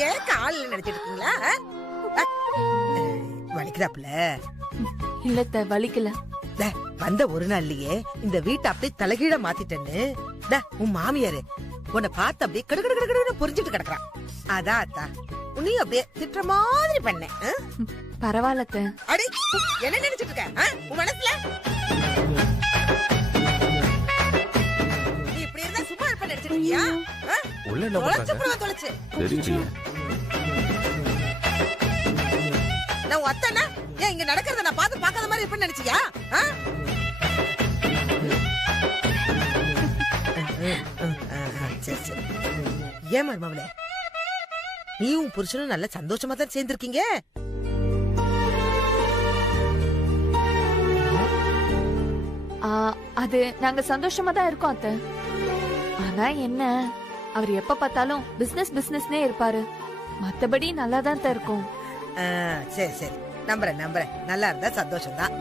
கேட்க ஆள் நினைச்சிட்டு இருக்கீங்களா? வலிக்கிறாப்புல? இல்ல வலிக்கல. வந்த ஒரு நாள்லயே இந்த வீட்டை அப்படியே தலைகீழ மாத்திட்டேன்னு உன் மாமியாரு உன்னை பார்த்து அப்படியே கடகட புரிஞ்சுட்டு கிடக்குறான். அதான் அத்தா உன்னையும் அப்படியே திட்டுற மாதிரி பண்ணேன். பரவாயில்ல. அடி என்ன நினைச்சிட்டு இருக்க உன் மனசுல? நீ இப்படி இருந்தா சும்மா இருப்ப நினைச்சிருக்கியா? தொலைச்சு நான் அத்தானா ஏன் இங்க நடக்கிறத நான் பார்த்து பார்க்காத மாதிரி இருப்பேன்னு நினைச்சியா? சரி சரி. ஏன் மருமவளே நீயும் புருஷனும் நல்ல சந்தோஷமா தான் சேர்ந்திருக்கீங்க. அது நாங்க சந்தோஷமா தான் இருக்கோம் அத்தை. ஆனா என்ன, அவர் எப்ப பார்த்தாலும் பிசினஸ் பிசினஸ்னே இருப்பாரு. மத்தபடி நல்லா தான் இருக்கும். சரி சரி நம்புறேன் நம்புறேன். நல்லா இருந்தா சந்தோஷம் தான்.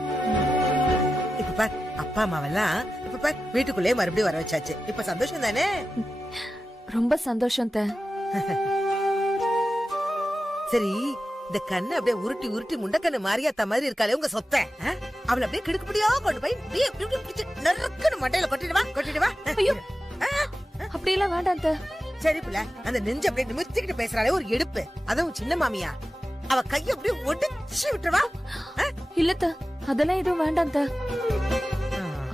இப்ப பார் அப்பா அம்மாவெல்லாம் இப்ப பார் வீட்டுக்குள்ளே மறுபடியும் வர வச்சாச்சு. இப்ப சந்தோஷம் தானே? ரொம்ப சந்தோஷம். சரி இந்த கண்ணு அப்படியே உருட்டி உருட்டி முண்டக்கண்ணு மாரியாத்தா மாதிரி இருக்காளே உங்க சொத்த, அவளை அப்படியே கிடுக்குப்படியா கொண்டு போய் நறுக்குன்னு மண்டையில கொட்டிடுவா. அப்படி எல்லாம் வேண்டாம். சரி பிள்ள அந்த நெஞ்சு அப்படியே நிமித்திக்கிட்டு பேசுறாளே ஒரு எடுப்பு, அதுவும் சின்ன மாமியா, அவ கைய அப்படியே ஒடிச்சு விட்டுருவா. இல்ல அதெல்லாம் எதுவும் வேண்டாம்.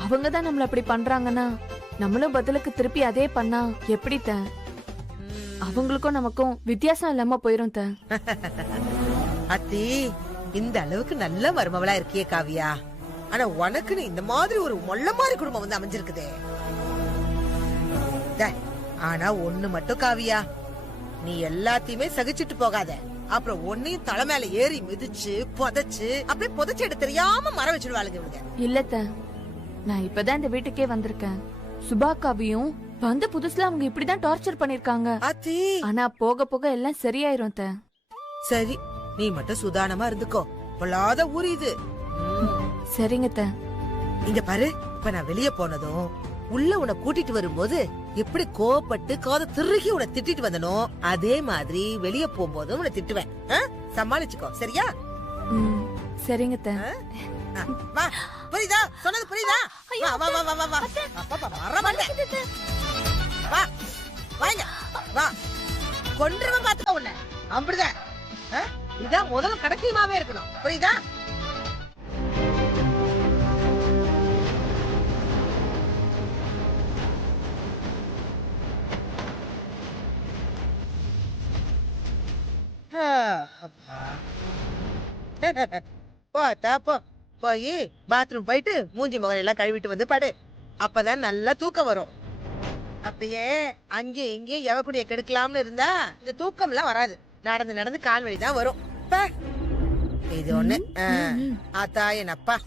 அவங்கதான் நம்மள அப்படி பண்றாங்கன்னா நம்மளும் பதிலுக்கு திருப்பி அதே பண்ணா எப்படி? அவங்களுக்கும் நமக்கும் வித்தியாசம் இல்லாம போயிரும். அத்தி இந்த அளவுக்கு நல்ல மருமவளா இருக்கியே காவியா. ஆனா உனக்குன்னு இந்த மாதிரி ஒரு மொள்ள மாதிரி குடும்பம் வந்து அமைஞ்சிருக்குதே. ஆனா ஒண்ணு மட்டும் காவியா, நீ எல்லாத்தையுமே சகிச்சிட்டு போகாத. அப்புறம் ஒன்னையும் தலை மேல ஏறி மிதிச்சு புதைச்சு அப்படியே புதைச்சு எடுத்து தெரியாம மரம் வச்சிடுவாளுங்க இவங்க. இல்ல நான் இப்பதான் இந்த வீட்டுக்கே வந்திருக்கேன். சுபாக்காவையும் வந்த புதுசுல அவங்க இப்படிதான் டார்ச்சர் பண்ணிருக்காங்க. ஆனா போக போக எல்லாம் சரியாயிரும். சரி நீ மட்டும் சுதானமா இருந்துக்கோ. பொல்லாத ஊர் இது. சரிங்க. இங்க பாரு, இப்ப நான் வெளியே போனதும் உள்ள உன்னை கூட்டிட்டு வரும்போது எப்படி கோவப்பட்டு காத திருகி உன்னை திட்டிட்டு வந்தனோ அதே மாதிரி வெளியே போகும்போதும் உன்னை திட்டுவேன். சமாளிச்சுக்கோ சரியா? சரிங்க. வா, புரியுதா? சொன்னது புரியுதா? வா வா வா வா வா. அப்பா வர மாட்டேன். வா வாங்க வா. கொன்றுவன் பாத்துக்க உன்னை. அப்படிதான் இதான் முதல்ல கடைசியுமாவே இருக்கணும். புரியுதா? போய் பாத்ரூம் போயிட்டு மூஞ்சி முகம் எல்லாம் கழுவிட்டு வந்து படு. அப்பதான் நல்லா தூக்கம் வரும். அப்பயே அங்கே இங்கே எவக்குடிய கெடுக்கலாம்னு இருந்தா இந்த தூக்கம் எல்லாம் வராது. நடந்து நடந்து கால் வலிதான் வரும். இது ஒண்ணு. ஆத்தா என் அப்பா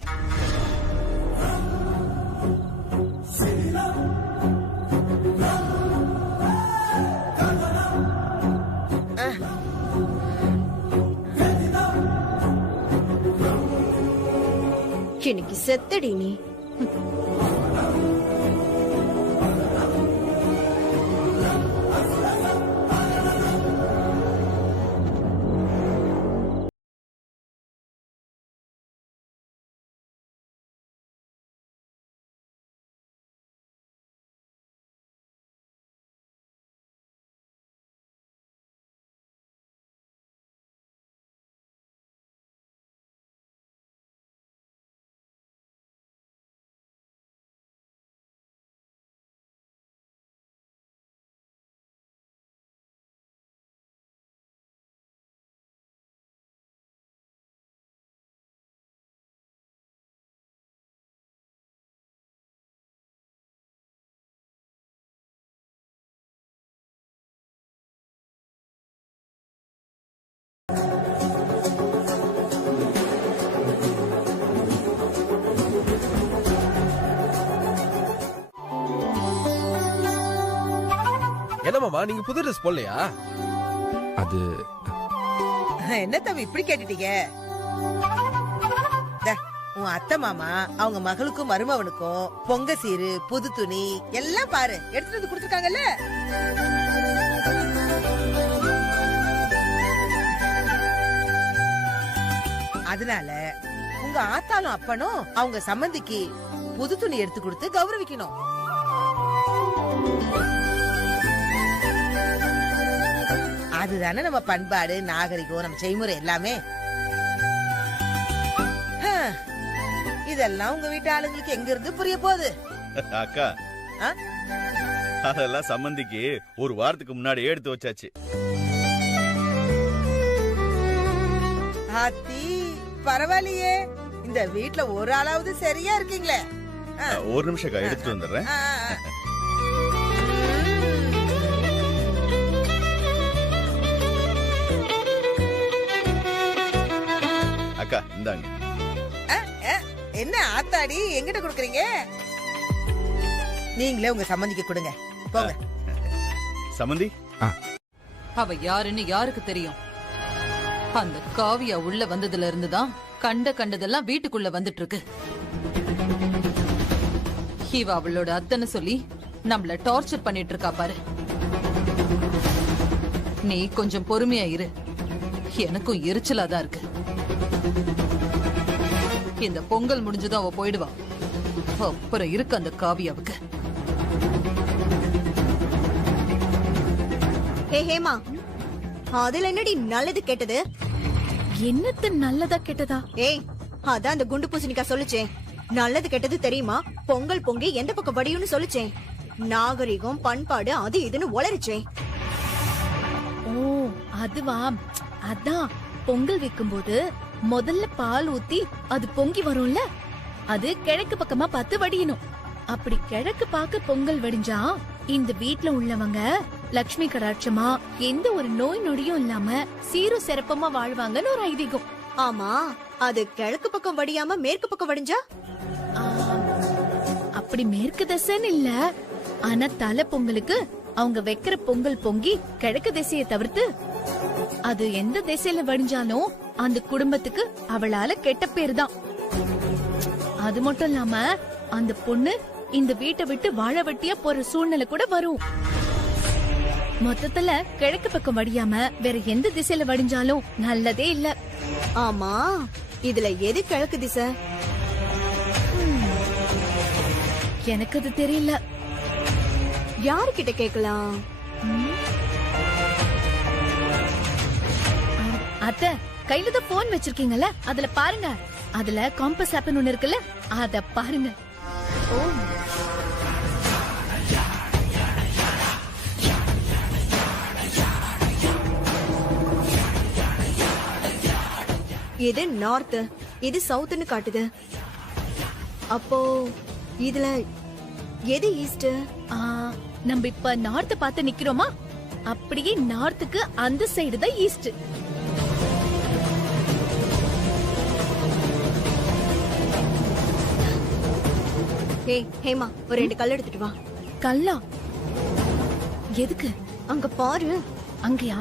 இன்னைக்கு செத்தடி நீ. என்ன மாமா நீங்க புது ட்ரெஸ் போடலையா? அது என்ன தம்பி இப்படி கேட்டுட்டீங்க? உன் அத்தை மாமா அவங்க மகளுக்கும் மருமவனுக்கும் பொங்க சீரு புது துணி எல்லாம் பாரு எடுத்துட்டு வந்து கொடுத்துருக்காங்கல்ல. அதனால உங்க ஆத்தாலும் அப்பனும் அவங்க சம்பந்திக்கு புது துணி எடுத்து கொடுத்து கௌரவிக்கணும். அதுதானே நம்ம பண்பாடு, நாகரிகம், நம்ம செய்முறை எல்லாமே. இதெல்லாம் உங்க வீட்டு ஆளுங்களுக்கு எங்க இருந்து புரிய போகுது? அக்கா, அதெல்லாம் சம்பந்திக்கு ஒரு வாரத்துக்கு முன்னாடி எடுத்து வச்சாச்சு. ஆத்தி, பரவாயில்லையே, இந்த வீட்ல ஒரு ஆளாவது சரியா இருக்கீங்களே. ஒரு நிமிஷம் எடுத்துட்டு வந்துடுறேன். அக்கா இந்தாங்க. என்ன ஆத்தாடி எங்கிட்ட குடுக்குறீங்க? நீங்களே உங்க சம்பந்திக்கு கொடுங்க. போங்க. சம்பந்தி, அவ யாருன்னு யாருக்கு தெரியும்? அந்த காவியா உள்ள வந்ததுல இருந்துதான் கண்டதெல்லாம் வீட்டுக்குள்ள வந்துட்டு இருக்கு. இவ அவளோட அத்தனை சொல்லி நம்மள டார்ச்சர் பண்ணிட்டு இருக்கா பாரு. நீ கொஞ்சம் பொறுமையா இரு. எனக்கும் எரிச்சலாதான் இருக்கு. இந்த பொங்கல் முடிஞ்சதும் அவ போயிடுவா. அப்புறம் இருக்கு அந்த காவியாவுக்கு. ஹேமா, அதுல என்னடி நல்லது கெட்டது? என்னத்து நல்லதா கெட்டதா? ஏய், அதான் அந்த குண்டு பூசணிக்கா சொல்லுச்சேன். நல்லது கெட்டது தெரியுமா? பொங்கல் பொங்கி எந்த பக்கம் வடியும்னு சொல்லுச்சேன். நாகரிகம், பண்பாடு, அது இதுன்னு உளறிச்சேன். ஓ அதுவா? அதான் பொங்கல் வைக்கும்போது முதல்ல பால் ஊத்தி அது பொங்கி வரும்ல, அது கிழக்கு பக்கமா பார்த்து வடியணும். அப்படி கிழக்கு பார்க்க பொங்கல் வடிஞ்சா இந்த வீட்ல உள்ளவங்க லட்சுமி கடாட்சமா எந்த ஒரு நோய் நொடியும் இல்லாம சீரும் சிறப்பமா வாழ்வாங்கன்னு ஒரு ஐதீகம். ஆமா, அது கிழக்கு பக்கம் வடியாம மேற்கு பக்கம் வடிஞ்சா? அப்படி மேற்கு திசைன்னு இல்ல, ஆனா தலை பொங்கலுக்கு அவங்க வைக்கிற பொங்கல் பொங்கி கிழக்கு திசையை தவிர்த்து அது எந்த திசையில வடிஞ்சாலும் அந்த குடும்பத்துக்கு அவளால கெட்ட பேர் தான். அது மட்டும் இல்லாம அந்த பொண்ணு இந்த வீட்டை விட்டு வாழ வெட்டியா போற சூழ்நிலை கூட வரும். மொத்தத்துல கிழக்கு பக்கம் வடியாம வேற எந்த திசையில வடிஞ்சாலும் நல்லதே இல்ல. ஆமா, இதுல எது கிழக்கு திசை? எனக்கு அது தெரியல. யாருக்கிட்ட கேக்கலாம்? அத்தை, கையில தான் போன் வச்சிருக்கீங்கல்ல, அதுல பாருங்க. அதுல காம்பஸ் ஆப்னு ஒண்ணு இருக்குல்ல, அத பாருங்க. ஓ, இது நார்த், இது சவுத்னு காட்டுது. அப்போ இதுல எது ஈஸ்ட்? நம்ம இப்ப நார்த்த பார்த்து நிக்கிறோமா, அப்படியே நார்த்துக்கு அந்த சைடு தான் ஈஸ்ட். ஏய் ஹேமா, ஒரு 2 கல் எடுத்துட்டு வா. கல்லா? எதுக்கு? அங்க பாரு. அங்கயா?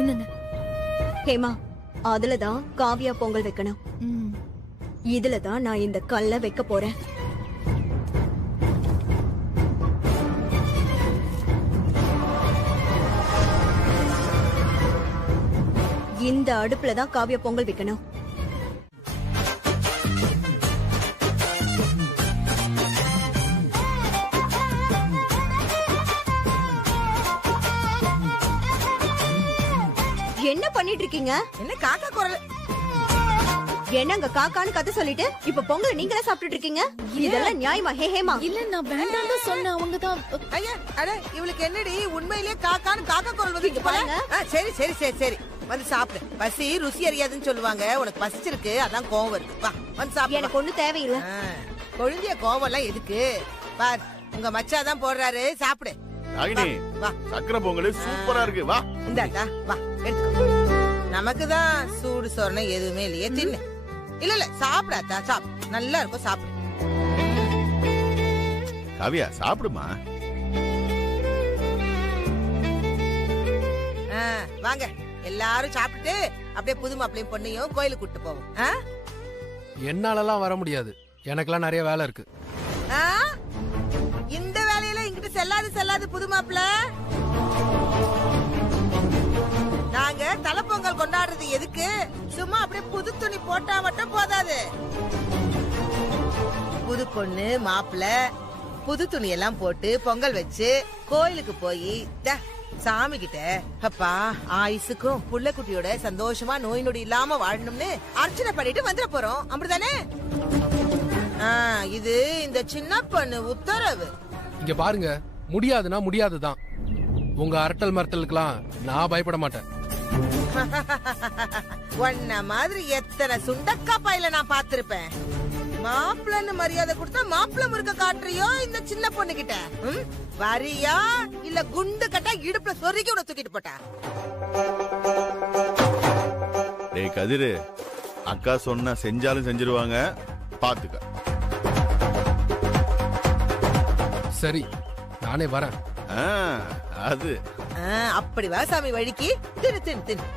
என்னங்க? ஹேமா, அதுலதான் காவியா பொங்கல் வைக்கணும். இதுலதான் நான் இந்த கல்ல வைக்க போறேன். இந்த அடுப்புல தான் காவியா பொங்கல் வைக்கணும். என்ன பண்ணிட்டு இருக்கீங்க? என்ன காக்கா குரல்? என்னங்க காக்கான்னு கதை சொல்லிட்டு இப்ப பொங்கல் நீங்களே சாப்பிட்டுட்டு இருக்கீங்க? இதெல்லாம் நியாயமா? ஹேமா, இல்ல, நான் வேண்டாம்னு சொன்ன. அவங்கதான். ஐயா, அட இவளுக்கு என்னடி உண்மையிலேயே காக்கான்னு காக்கா குரல் வந்துச்சு பாருங்க. சரி சரி சரி சரி, வந்து சாப்பிடு. பசி ருசி அறியாதுன்னு சொல்லுவாங்க. உனக்கு பசிச்சிருக்கு, அதான் கோவம் வருது. வா வந்து சாப்பிடு. எனக்கு ஒண்ணு தேவையில்லை. கொழுந்திய கோவம் எல்லாம் எதுக்கு? பார், உங்க மச்சாதான் போடுறாரு, சாப்பிடு. ராகினி, சக்கரை பொங்கல் சூப்பரா இருக்கு. வா இந்தாடா, வா எடுத்துக்கோ. நமக்குதான் சூடு சொரணை எதுவுமே இல்லையே, தின்னு. இல்ல இல்ல, சாப்பிடாதா, சாப்பிடு, நல்லா இருக்கும், சாப்பிடு. காவியா சாப்பிடுமா. வாங்க எல்லாரும் சாப்பிட்டு அப்படியே புது மாப்பிளையும் பொண்ணையும் கோயிலுக்கு கூட்டு போவோம். என்னாலலாம் வர முடியாது, எனக்கெல்லாம் நிறைய வேலை இருக்கு. செல்லாது புது மாப்பிள்ள. நாங்க தலைப்பொங்கல் கொண்டாடுறது எதுக்கு? சும்மா அப்படியே புது துணி போட்டா மட்டும் போதாது. புது பொண்ணு மாப்பிள்ள புது துணி எல்லாம் போட்டு பொங்கல் வச்சு கோயிலுக்கு போய் சாமி கிட்ட அப்பா ஆயுசுக்கும் புள்ள குட்டியோட சந்தோஷமா நோய் நொடி இல்லாம வாழணும்னு அர்ச்சனை பண்ணிட்டு வந்துட போறோம். அப்படிதானே? இது இந்த சின்ன பொண்ணு உத்தரவு. இங்க பாருங்க, முடியாதுன்னா முடியாதுதான். உங்க அரட்டல் மரட்டலுக்கெல்லாம் நான் பயப்பட மாட்டேன். உன்ன மாதிரி எத்தனை சுண்டக்கா பையில நான் பாத்திருப்பேன். மாப்பிள்ளன்னு மரியாதை கொடுத்தா மாப்பிள்ள முருக்க காட்டுறியோ இந்த சின்ன பொண்ணு கிட்ட? வரியா இல்ல குண்டு கட்டா இடுப்புல சொருகி உன தூக்கிட்டு போட்டா? டேய் கதிரு, அக்கா சொன்ன செஞ்சாலும் செஞ்சிருவாங்க, பாத்துக்க. சரி, நானே வரேன். அது அப்படி வா சாமி வழிக்கு. தின்னு தின்னு தின்னு.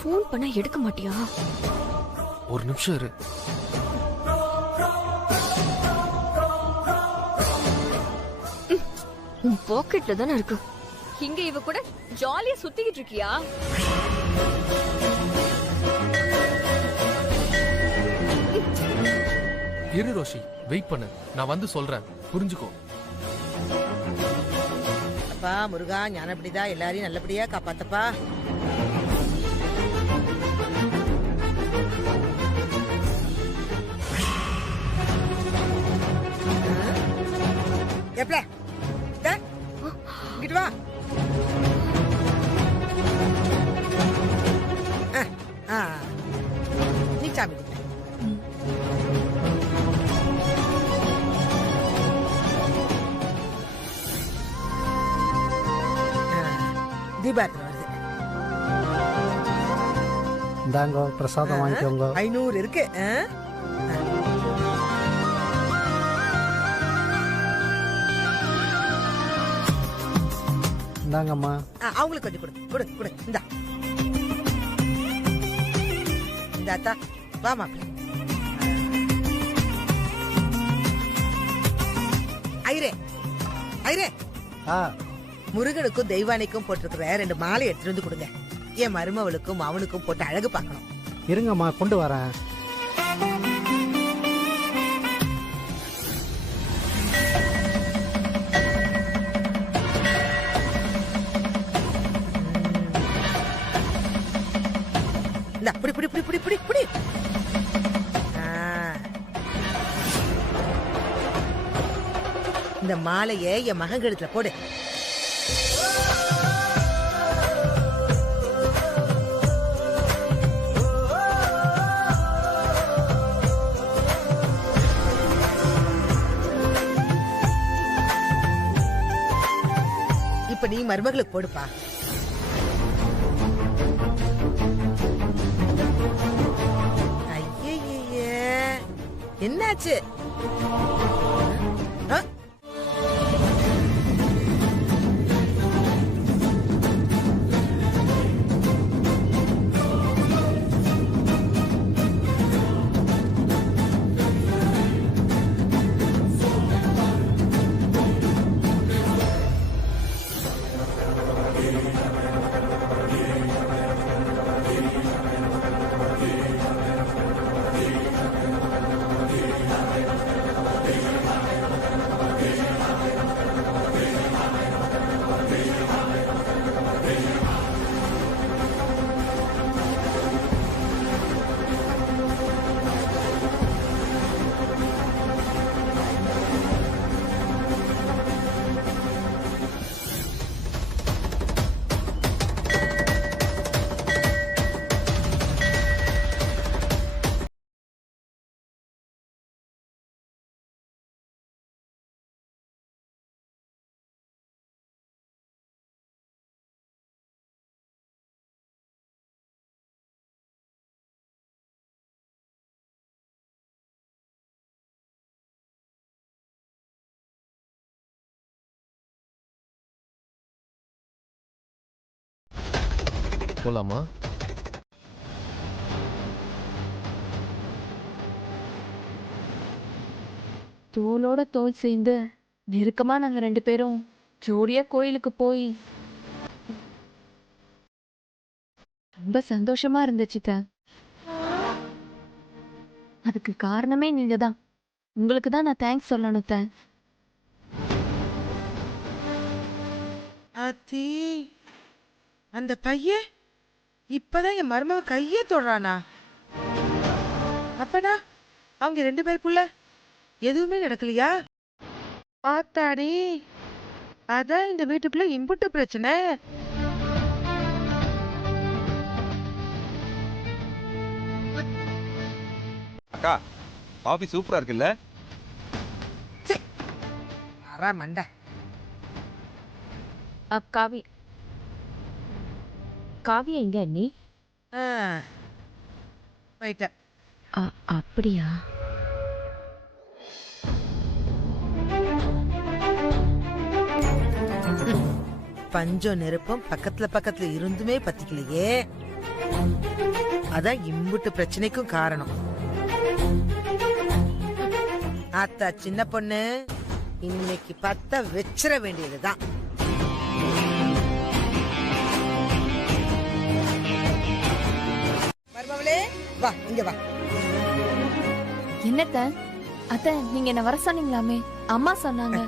ஃபோன் பண்ணா எடுக்க மாட்டியா? ஒரு நிமிஷம் இரு. உன் பாக்கெட்ல தானே இருக்கு. இங்க இவ கூட ஜாலியா சுத்திக்கிட்டு இருக்கியா? இரு ரோஷி, வெயிட் பண்ணு, நான் வந்து சொல்றேன், புரிஞ்சுக்கோ. அப்பா முருகா ஞானப்படிதா எல்லாரையும் நல்லபடியா காப்பாத்தப்பா. எப்பல இங்கிட்டு வா. நீ சாமி கும்பிடு. தீபாரத்தனை வருது. இந்தாங்க பிரசாதம் வாங்கிக்கோங்க. 500 இருக்கு. இந்தாங்கம்மா. அவங்களுக்கு கொஞ்சம் கொடு கொடு கொடு. இந்தா இந்தாத்தா வா மாப்பிள்ள. ஐரே ஐரே, முருகனுக்கும் தெய்வானைக்கும் போட்டிருக்கிற 2 மாலை எடுத்துட்டு வந்து கொடுங்க. என் மருமவளுக்கும் அவனுக்கும் போட்டு அழகு பார்க்கணும். இருங்கம்மா, கொண்டு வரேன். புடி புடி புடி புடி புடி புடி. இந்த மாலைய என் மகன் கழுத்துல போடு. இப்ப நீ மருமகளுக்கு போடுப்பா. என்னாச்சு? போலாமா? தோளோட தோள் சேர்ந்து நெருக்கமா நாங்க 2 பேரும் ஜோடியா கோயிலுக்கு போய் ரொம்ப சந்தோஷமா இருந்துச்சு அத்தை. அதுக்கு காரணமே நீங்க தான். உங்களுக்கு தான் நான் தேங்க்ஸ் சொல்லணும் அத்தை. ஆத்தி அந்த பையன் இப்பதான் என் மருமக கையே தொடுறானா? அப்படா அவங்க 2 பேருக்குள்ள எதுவுமே நடக்கலையா? ஆத்தாடி, அதான் இந்த வீட்டுக்குள்ள இம்புட்டு பிரச்சனை. அக்கா காஃபி சூப்பரா இருக்குல்ல? அரா மண்டை. காவி காவியா எங்க அண்ணி? போயிட்டேன். அப்படியா? பஞ்சம் நெருப்பம் பக்கத்துல இருந்துமே பத்திக்கலையே. அதான் இம்புட்டு பிரச்சனைக்கும் காரணம். ஆத்தா சின்ன பொண்ணு இன்னைக்கு பத்த வச்சிட வேண்டியதுதான். மருமவளே வா, இங்க வா. என்னத்த அத்தை, நீங்க என்ன வர சொன்னீங்களாமே? அம்மா சொன்னாங்க.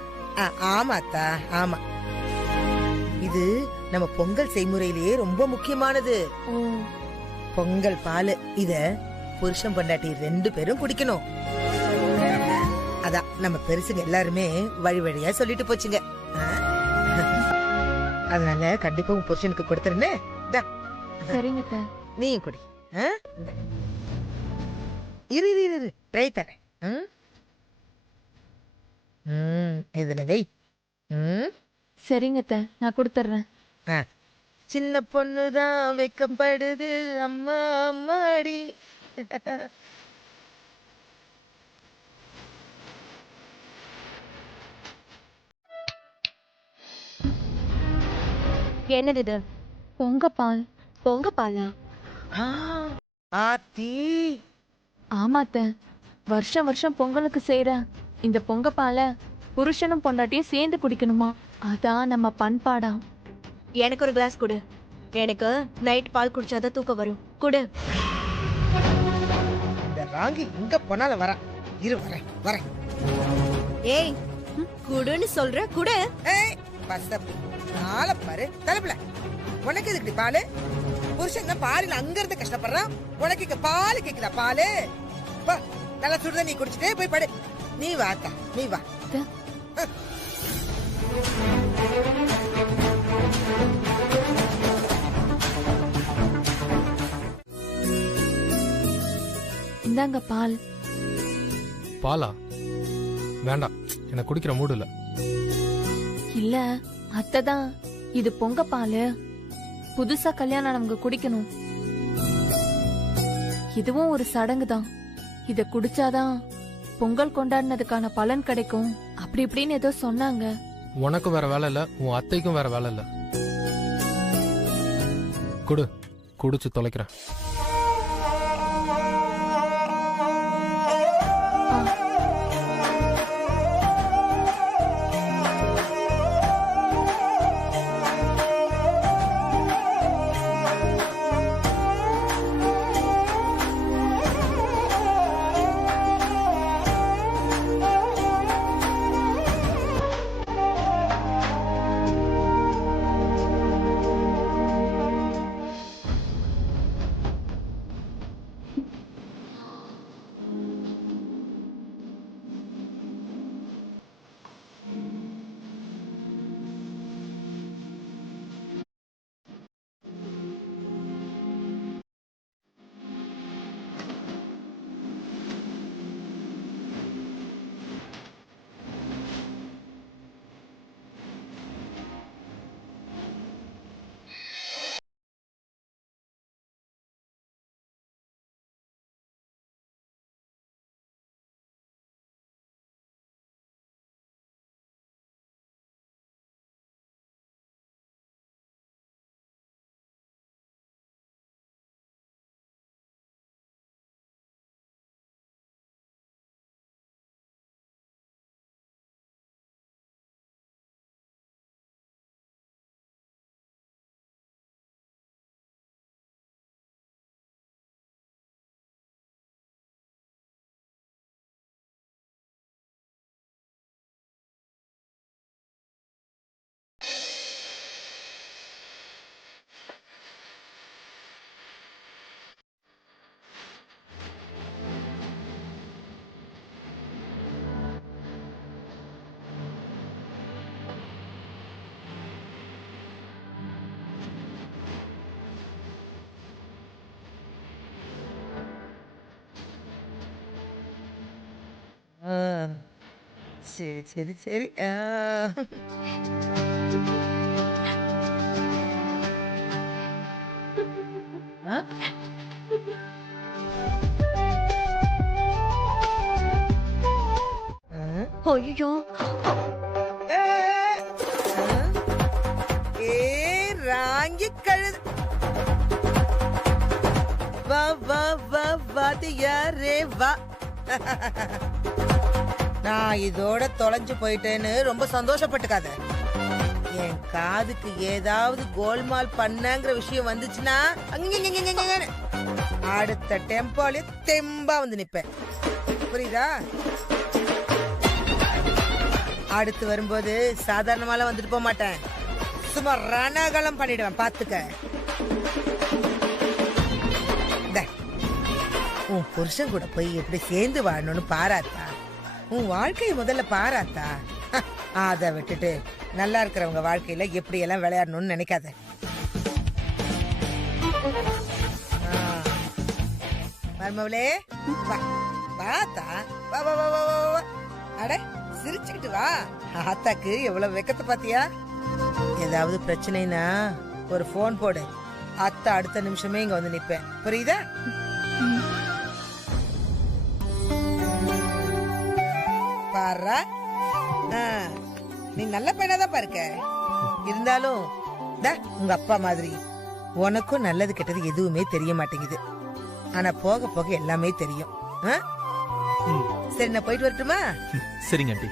ஆமா அத்தா, ஆமா. இது நம்ம பொங்கல் செய்முறையிலேயே ரொம்ப முக்கியமானது. பொங்கல் பால். இத புருஷன் பொண்டாட்டி 2 பேரும் குடிக்கணும். அதான் நம்ம பெருசுங்க எல்லாருமே வழி வழியா சொல்லிட்டு போச்சுங்க. அதனால கண்டிப்பா உன் புருஷனுக்கு கொடுத்துருன்னு. சரிங்க அத்தை. நீயும் குடி. இரு ட்ரை தரேன். இதுல வை. சரிங்க அத்தை, நான் கொடுத்துட்றேன். சின்ன பொண்ணுதான் வைக்கப்படுது அம்மா அம்மாடி. என்னது இது? பொங்கப்பால். பொங்கப்பாலா? ஆத்தி. ஆமா அத்தை, வருஷம் வருஷம் பொங்கலுக்கு செய்யற இந்த பொங்கப்பாலை புருஷனும் பொண்டாட்டியும் சேர்ந்து குடிக்கணுமா? அதான் நம்ம பண்பாடா. எனக்கு ஒரு கிளாஸ் கொடு. எனக்கு நைட் பால் குடிச்சாதான் தூக்கம் வரும். குடு. இந்த ராங்கி இங்க போனாலும் வர. இரு வரேன். ஏய், குடுன்னு சொல்ற, குடு. ஏய் பசப்பு, நாள பாரு தலைப்புல. உனக்கு எதுக்கு பாலு? புருஷன் தான் பாலில் அங்க இருந்து கஷ்டப்படுறான். உனக்கு இங்க பாலு கேக்குதா? பாலு வா, நல்லா சுடுத. நீ குடிச்சிட்டே போய் படு. நீ வாத்தா, நீ வா. இந்தாங்க பால். பாலா? வேண்டாம், எனக்கு குடிக்கிற மூடு இல்ல. இல்ல அத்தை தான், இது பொங்க பாலு. புதுசா கல்யாணம் நமக்கு குடிக்கணும். இதுவும் ஒரு சடங்கு தான். இத குடிச்சாதான் பொங்கல் கொண்டாடினதுக்கான பலன் கிடைக்கும். அப்படி இப்படின்னு ஏதோ சொன்னாங்க. உனக்கும் வேற வேலை இல்ல, உன் அத்தைக்கும் வேற வேலை இல்ல. குடு, குடிச்சு தொலைக்கிறேன். சரி சரி சரி ஐயோ ராங்கி கழுது வா வா வா வாத்தியாரே வா. நான் இதோட தொலைஞ்சு போயிட்டேன்னு ரொம்ப சந்தோஷப்பட்டுக்காத. என் காதுக்கு ஏதாவது கோல்மால் பண்ணங்கிற விஷயம் வந்துச்சுன்னா அடுத்த டெம்போல தெம்பா வந்து நிப்பேன். புரியுதா? அடுத்து வரும்போது சாதாரணமால வந்துட்டு போக மாட்டேன். சும்மா ரணகலம் பண்ணிடுவேன், பாத்துக்க. உன் புருஷன் கூட போய் எப்படி சேர்ந்து வாழணும்னு பாராத்தா. உன் வாழ்க்கையை முதல்ல பாராத்தா. அதை விட்டுட்டு நல்லா இருக்கிறவங்க வாழ்க்கையில எப்படி எல்லாம் விளையாடணும்னு நினைக்காத. மருமவளே வாத்தா, வா வா வா வா வா. அட சிரிச்சுக்கிட்டு வா. ஆத்தாக்கு எவ்வளவு வெக்கத்தை பாத்தியா? ஏதாவது பிரச்சனைனா ஒரு போன் போடு. அத்தை அடுத்த நிமிஷமே இங்க வந்து நிப்பேன். புரியுதா? பாரா, நீ நல்ல பையனாதான் பாருக்க. இருந்தாலும் உங்க அப்பா மாதிரி உனக்கும் நல்லது கெட்டது எதுவுமே தெரிய மாட்டேங்குது. ஆனா போக போக எல்லாமே தெரியும். சரி, நான் போயிட்டு வரட்டுமா? சரிங்க ஆண்டி.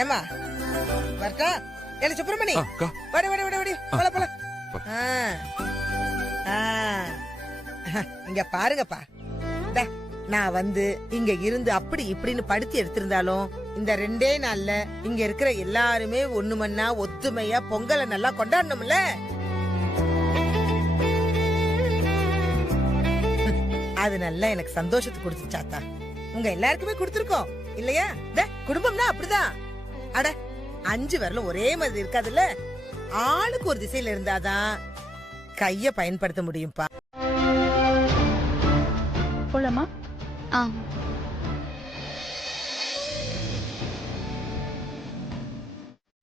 ஏமா வரட்டா? என்ன சுப்பிரமணி, வடி வடி வடி வடி, போல போல. இங்க பாருங்கப்பா, நான் வந்து இங்க இருந்து அப்படி இப்படின்னு படுத்தி எடுத்திருந்தாலும் இந்த 2 நாள்ல இங்க இருக்கிற எல்லாருமே ஒண்ணு மண்ணா ஒத்துமையா பொங்கலை நல்லா கொண்டாடணும்ல. அது நல்லா எனக்கு சந்தோஷத்தை கொடுத்துச்சாத்தா. உங்க எல்லாருக்குமே கொடுத்துருக்கோம் இல்லையா? குடும்பம்னா அப்படிதான். அட 5 விரலும் ஒரே மாதிரி இருக்காதுல்ல. ஆளுக்கு ஒரு திசையில இருந்தாதான் கைய பயன்படுத்த முடியும்பா. போலாமா?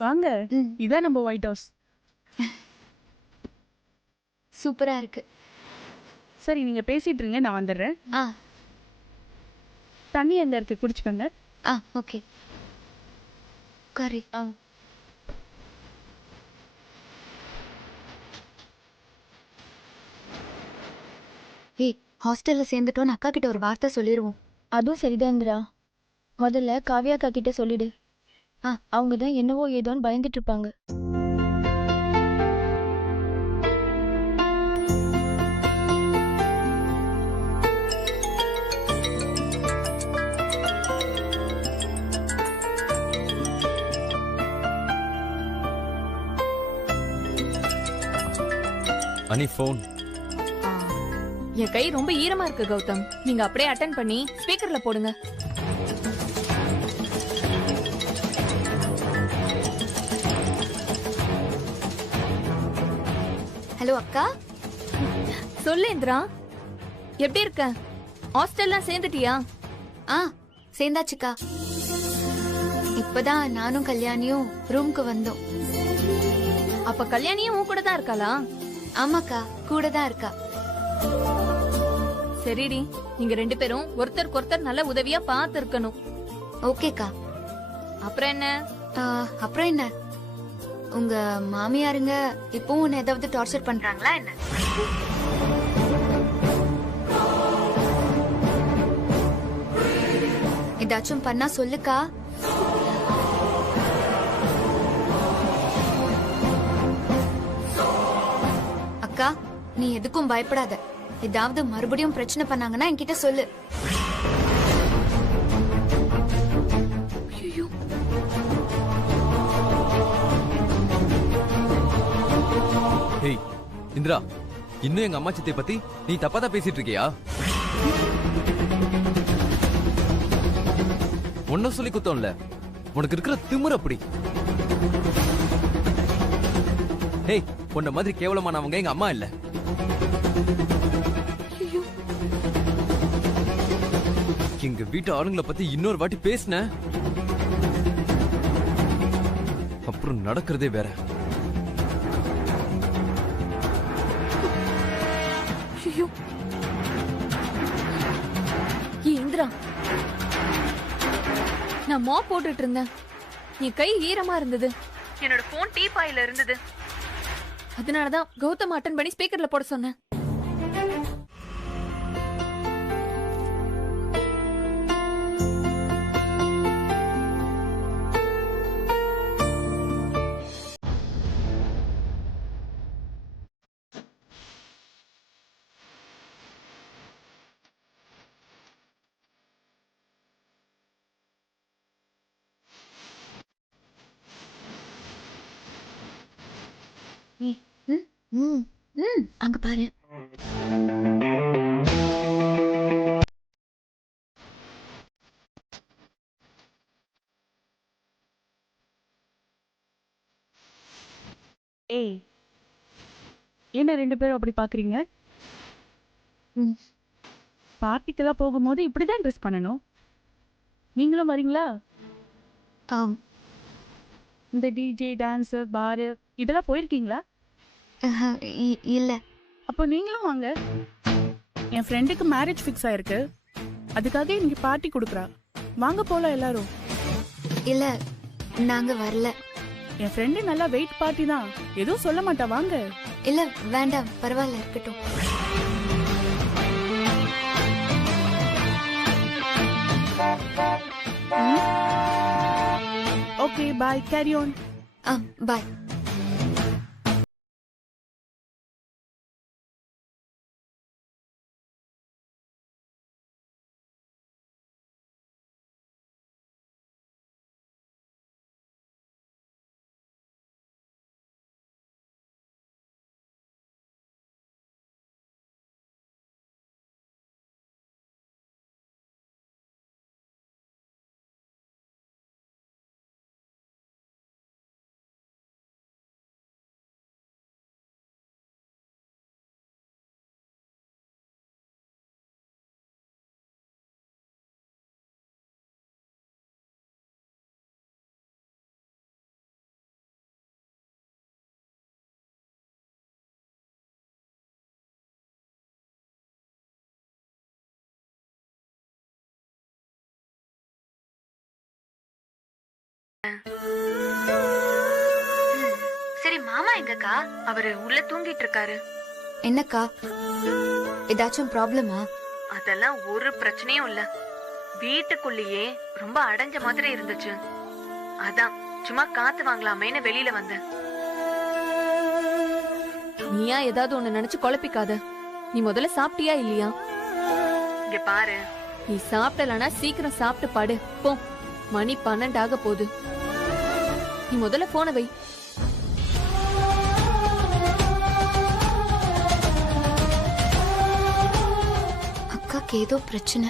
வாங்க, இதான் நம்ம ஒயிட் ஹவுஸ். சூப்பரா இருக்கு. சரி, நீங்க பேசிட்டு இருங்க, நான் வந்துடுறேன். தண்ணி எந்த இருக்கு, குடிச்சுக்கோங்க. ஓகே. கரி. ஏய், ஹாஸ்டல்ல சேர்ந்துட்டோம், அக்கா கிட்ட ஒரு வார்த்தை சொல்லிடுவோம். அதுவும் சரிதான்டா. முதல்ல காவியா அக்கா கிட்ட சொல்லிடு. அவங்க தான் என்னவோ ஏதோன்னு பயந்துட்டு இருப்பாங்க. அனி ஃபோன். என் கை ரொம்ப ஈரமா இருக்கு கௌதம். நீங்க அப்படியே அட்டெண்ட் பண்ணி ஸ்பீக்கர்ல போடுங்க. ஹலோ அக்கா. சொல்லு இந்திரா, எப்படி இருக்க? ஹாஸ்டல்லாம் சேர்ந்துட்டியா? சேர்ந்தாச்சுக்கா. இப்பதான் நானும் கல்யாணியும் ரூம்க்கு வந்தோம். அப்ப கல்யாணியும் உன் கூட தான் இருக்காளா? ஆமாக்கா, கூட தான் இருக்கா. சரிடி, நீங்க 2 பேரும் ஒருத்தருக்கு ஒருத்தர் நல்ல உதவியா பார்த்து இருக்கணும். ஓகேக்கா. அப்புறம் என்ன? அப்புறம் என்ன, உங்க மாமியாருங்க இப்பவும் உன்னை ஏதாவது டார்ச்சர் பண்றாங்களா என்ன? ஏதாச்சும் பண்ணா சொல்லுக்கா. அக்கா, நீ எதுக்கும் பயப்படாத. ஏதாவது மறுபடியும் பிரச்சனை பண்ணாங்கன்னா என்கிட்ட சொல்லு. ஹேய் இந்திரா, இன்னும் எங்க அம்மா சித்தை பத்தி நீ தப்பா தான் பேசிட்டு இருக்கியா? ஒன்னும் சொல்லி குத்தம்ல, உனக்கு இருக்கிற திமிரு அப்படி. ஹேய், உன்ன மாதிரி கேவலமானவங்க எங்க அம்மா இல்ல. எங்க வீட்டு ஆளுங்களை பத்தி இன்னொரு வாட்டி பேசின அப்புறம் நடக்கிறதே வேற. ஐயோ இந்திரா, நான் மாப் போட்டுட்டு இருந்தேன். என் கை ஈரமா இருந்தது. என்னோட போன் டீபாயில இருந்தது. அதனாலதான் கௌதம் அட்டன் பண்ணி ஸ்பீக்கர்ல போட சொன்னேன். அங்க பாரு. ஏய், என்ன ரெண்டு பேரும் அப்படி பாக்குறீங்க? பார்ட்டிக்கெல்லாம் போகும்போது இப்படிதான் ட்ரெஸ் பண்ணணும். நீங்களும் வரீங்களா? இந்த டிஜே, டான்ஸ், பாரு இதெல்லாம் போயிருக்கீங்களா? இல்ல. அப்போ நீங்களும் வாங்க. என் ஃப்ரெண்டுக்கு மேரேஜ் ஃபிக்ஸ் ஆயிருக்கு. அதுக்காக இன்னைக்கு பார்ட்டி கொடுக்குறா. வாங்க போலாம் எல்லாரும். இல்ல, நாங்க வரல. என் ஃப்ரெண்டு நல்லா வெயிட் பார்ட்டி தான், எதுவும் சொல்ல மாட்டா. வாங்க. இல்ல வேண்டாம், பரவாயில்ல இருக்கட்டும். Okay bye, carry on. Bye. சரி, மாமா எங்கக்கா? அவரு உள்ள தூங்கிட்டு இருக்காரு. என்னக்கா, ஏதாச்சும் ப்ராப்ளமா? அதெல்லாம் ஒரு பிரச்சனையும் இல்ல. வீட்டுக்குள்ளேயே ரொம்ப அடைஞ்ச மாதிரி இருந்துச்சு. அதான் சும்மா காத்து வாங்கலாமேன்னு வெளியில வந்தேன். நீயா ஏதாவது ஒண்ணு நினைச்சு குழப்பிக்காத. நீ முதல்ல சாப்பிட்டியா இல்லையா? இங்க பாரு, நீ சாப்பிடலனா சீக்கிரம் சாப்பிட்டு பாடு போ. மணி 12 ஆக போகுது. நீ முதல்ல போன வை. அக்காக்கு ஏதோ பிரச்சனை.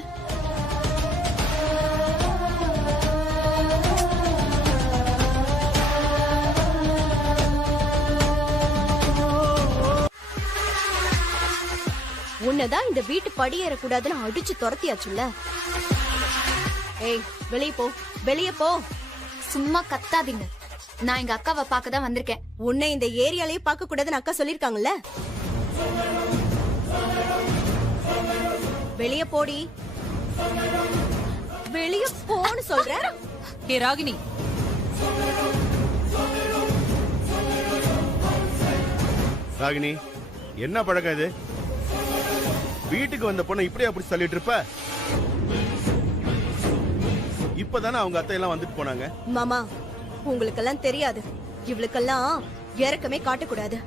உன்னதான் இந்த வீட்டு படியேறக்கூடாதுன்னு அடிச்சு துரத்தியாச்சுல்ல. ஏய், வெளியே போ, வெளியே போ. சும்மா கத்தாதீங்க. நான் எங்க அக்காவை பார்க்க தான் வந்திருக்கேன். உன்னை இந்த ஏரியாலயே பார்க்க கூடாதுன்னு அக்கா சொல்லிருக்காங்கல்ல. வெளியே போடி. வெளியே போன்னு சொல்றேன். ஏ ராகினி, ராகினி, என்ன பழக்கம் இது? வீட்டுக்கு வந்த பொண்ணை இப்படியே அப்படி சொல்லிட்டு இருப்ப? இப்பதானே அவங்க அத்தை எல்லாம் வந்துட்டு போனாங்க. மாமா, உங்களுக்கெல்லாம் தெரியாது. இவளுக்கெல்லாம் இறக்கமே காட்டக்கூடாது.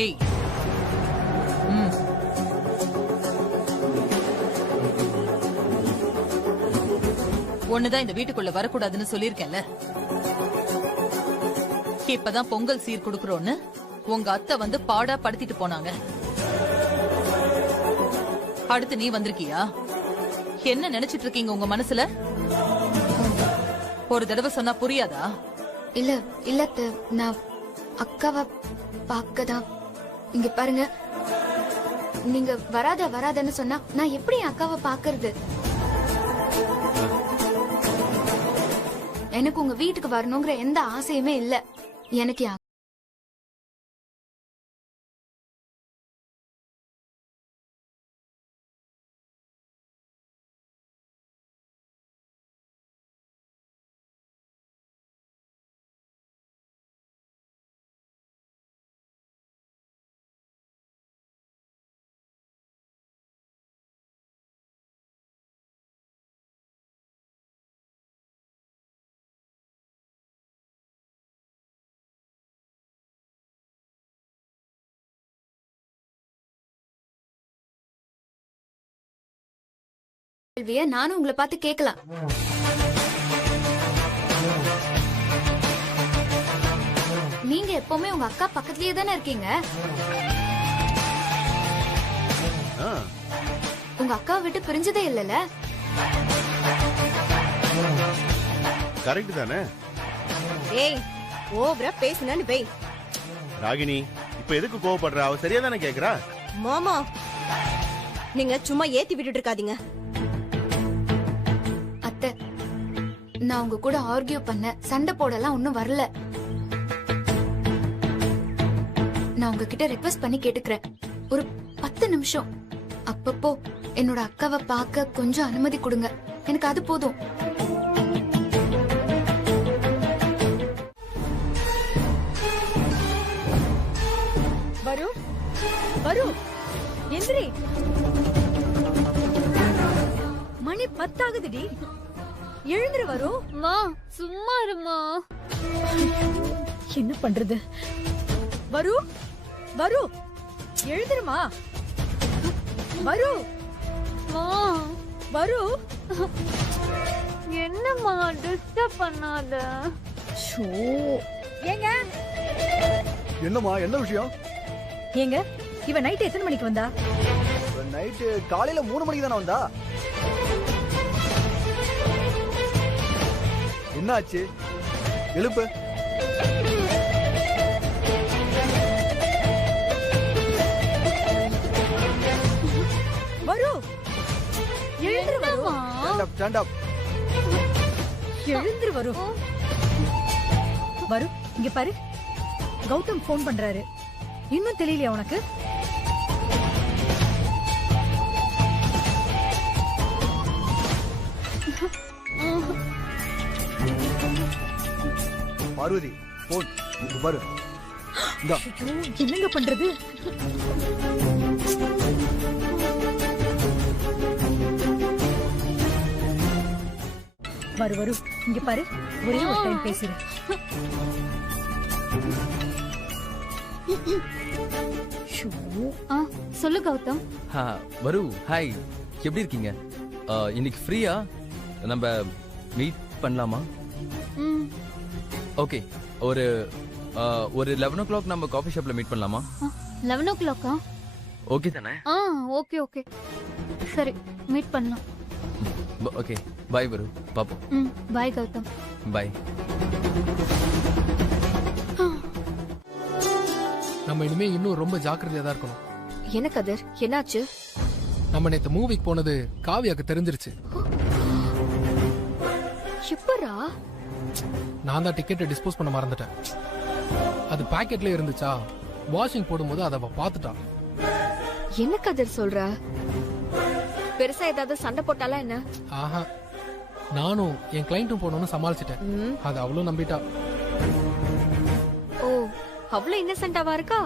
ஏய், ஒண்ணுதான் இந்த வீட்டுக்குள்ள வரக்கூடாதுன்னு சொல்லிருக்கேன்ல. இப்பதான் பொங்கல் சீர் குடுக்கறோன்னு உங்க அத்தை வந்து பாடா படுத்திட்டு போனாங்க. அடுத்து நீ வந்திருக்கியா? என்ன நினைச்சிட்டு இருக்கீங்க உங்க மனசுல? ஒரு தடவை சொன்னா புரியாதா? இல்ல இல்ல அத்தை, நான் அக்காவை பார்க்கதான். இங்க பாருங்க, நீங்க வராதன்னு சொன்னா நான் எப்படி அக்காவை பாக்குறது? எனக்கு உங்க வீட்டுக்கு வரணுங்கிற எந்த ஆசையுமே இல்ல. எனக்கு கேள்விய நானும் உங்களை பார்த்து கேட்கலாம். நீங்க எப்பவுமே உங்க அக்கா பக்கத்துலயே தானே இருக்கீங்க. உங்க அக்காவை விட்டு பிரிஞ்சதே இல்லல. கரெக்ட் தானே? ஏய் ஓவரா பேசுனன்னு வை. ராகினி இப்ப எதுக்கு கோவப்படுற? அவ சரியா தானே கேக்குறா. மாமா நீங்க சும்மா ஏத்தி விட்டுட்டு இருக்காதீங்க. அத்தை, நான் உங்க கூட ஆர்கியூ பண்ண சண்டை போடலாம் ஒன்னும் வரல. நான் உங்ககிட்ட ரிக்வெஸ்ட் பண்ணி கேட்டுக்கிறேன். ஒரு 10 நிமிஷம் அப்பப்போ என்னோட அக்காவை பார்க்க கொஞ்சம் அனுமதி கொடுங்க. எனக்கு அது போதும். வரு வரு எந்திரி. மணி 10 ஆகுதுடி. எழுந்துரு வரு. மா சும்மா இருமா. என்ன பண்றது? வரு வரு எழுந்துருமா. வரு வரு. என்னம்மா டிஸ்டர்ப் பண்ணாத. ஏங்க என்னம்மா என்ன விஷயம்? ஏங்க இவ நைட் எத்தனை மணிக்கு வந்தா? நைட்டு காலையில 3 மணிக்கு தானே வந்தா. என்ன ஆச்சு? எழுப்பு. வரு எழுந்துரு வரு. Stand up. எழுந்துரு வரு. வரு இங்க பாரு. கௌதம் போன் பண்றாரு. இன்னும் தெரியலையா உனக்கு? பார்வதி போன் பாரு. என்னங்க பண்றது? வரு வரு இங்க பாரு. ஒரே ஒரு டைம் பேசுற. சொல்லு கௌதம். வரு ஹாய், எப்படி இருக்கீங்க? இன்னைக்கு ஃப்ரீயா? நம்ம மீட் பண்ணலாமா? ஓகே, ஒரு 11 o'clock நம்ம காஃபி ஷாப்ல மீட் பண்ணலாமா? 11 o'clock. ஓகே தானே? ஓகே ஓகே சரி மீட் பண்ணலாம். ஓகே பை வரு, பாப்போம். பை கௌதம். பை. நம்ம இனிமே இன்னும் ரொம்ப ஜாக்கிரதையா தான் இருக்கணும். என்ன கதிர், என்னாச்சு? நம்ம நேத்து மூவிக்கு போனது காவியாக்கு தெரிஞ்சிருச்சு. எப்பரா? நான் தான் டிக்கெட்டை டிஸ்போஸ் பண்ண மறந்துட்டேன். அது பாக்கெட்ல இருந்துச்சா, வாஷிங் போடும்போது அதை அவ பாத்துட்டா. என்ன கதிர் சொல்ற? பெருசா ஏதாவது சண்டை போட்டாலா என்ன? ஆஹா, நானும் என் கிளைண்ட்டும் போனோம்னு சமாளிச்சிட்டேன். அது அவளும் நம்பிட்டா. ஓ, அவ்வளவு இன்னசென்ட்டாவா இருக்கா?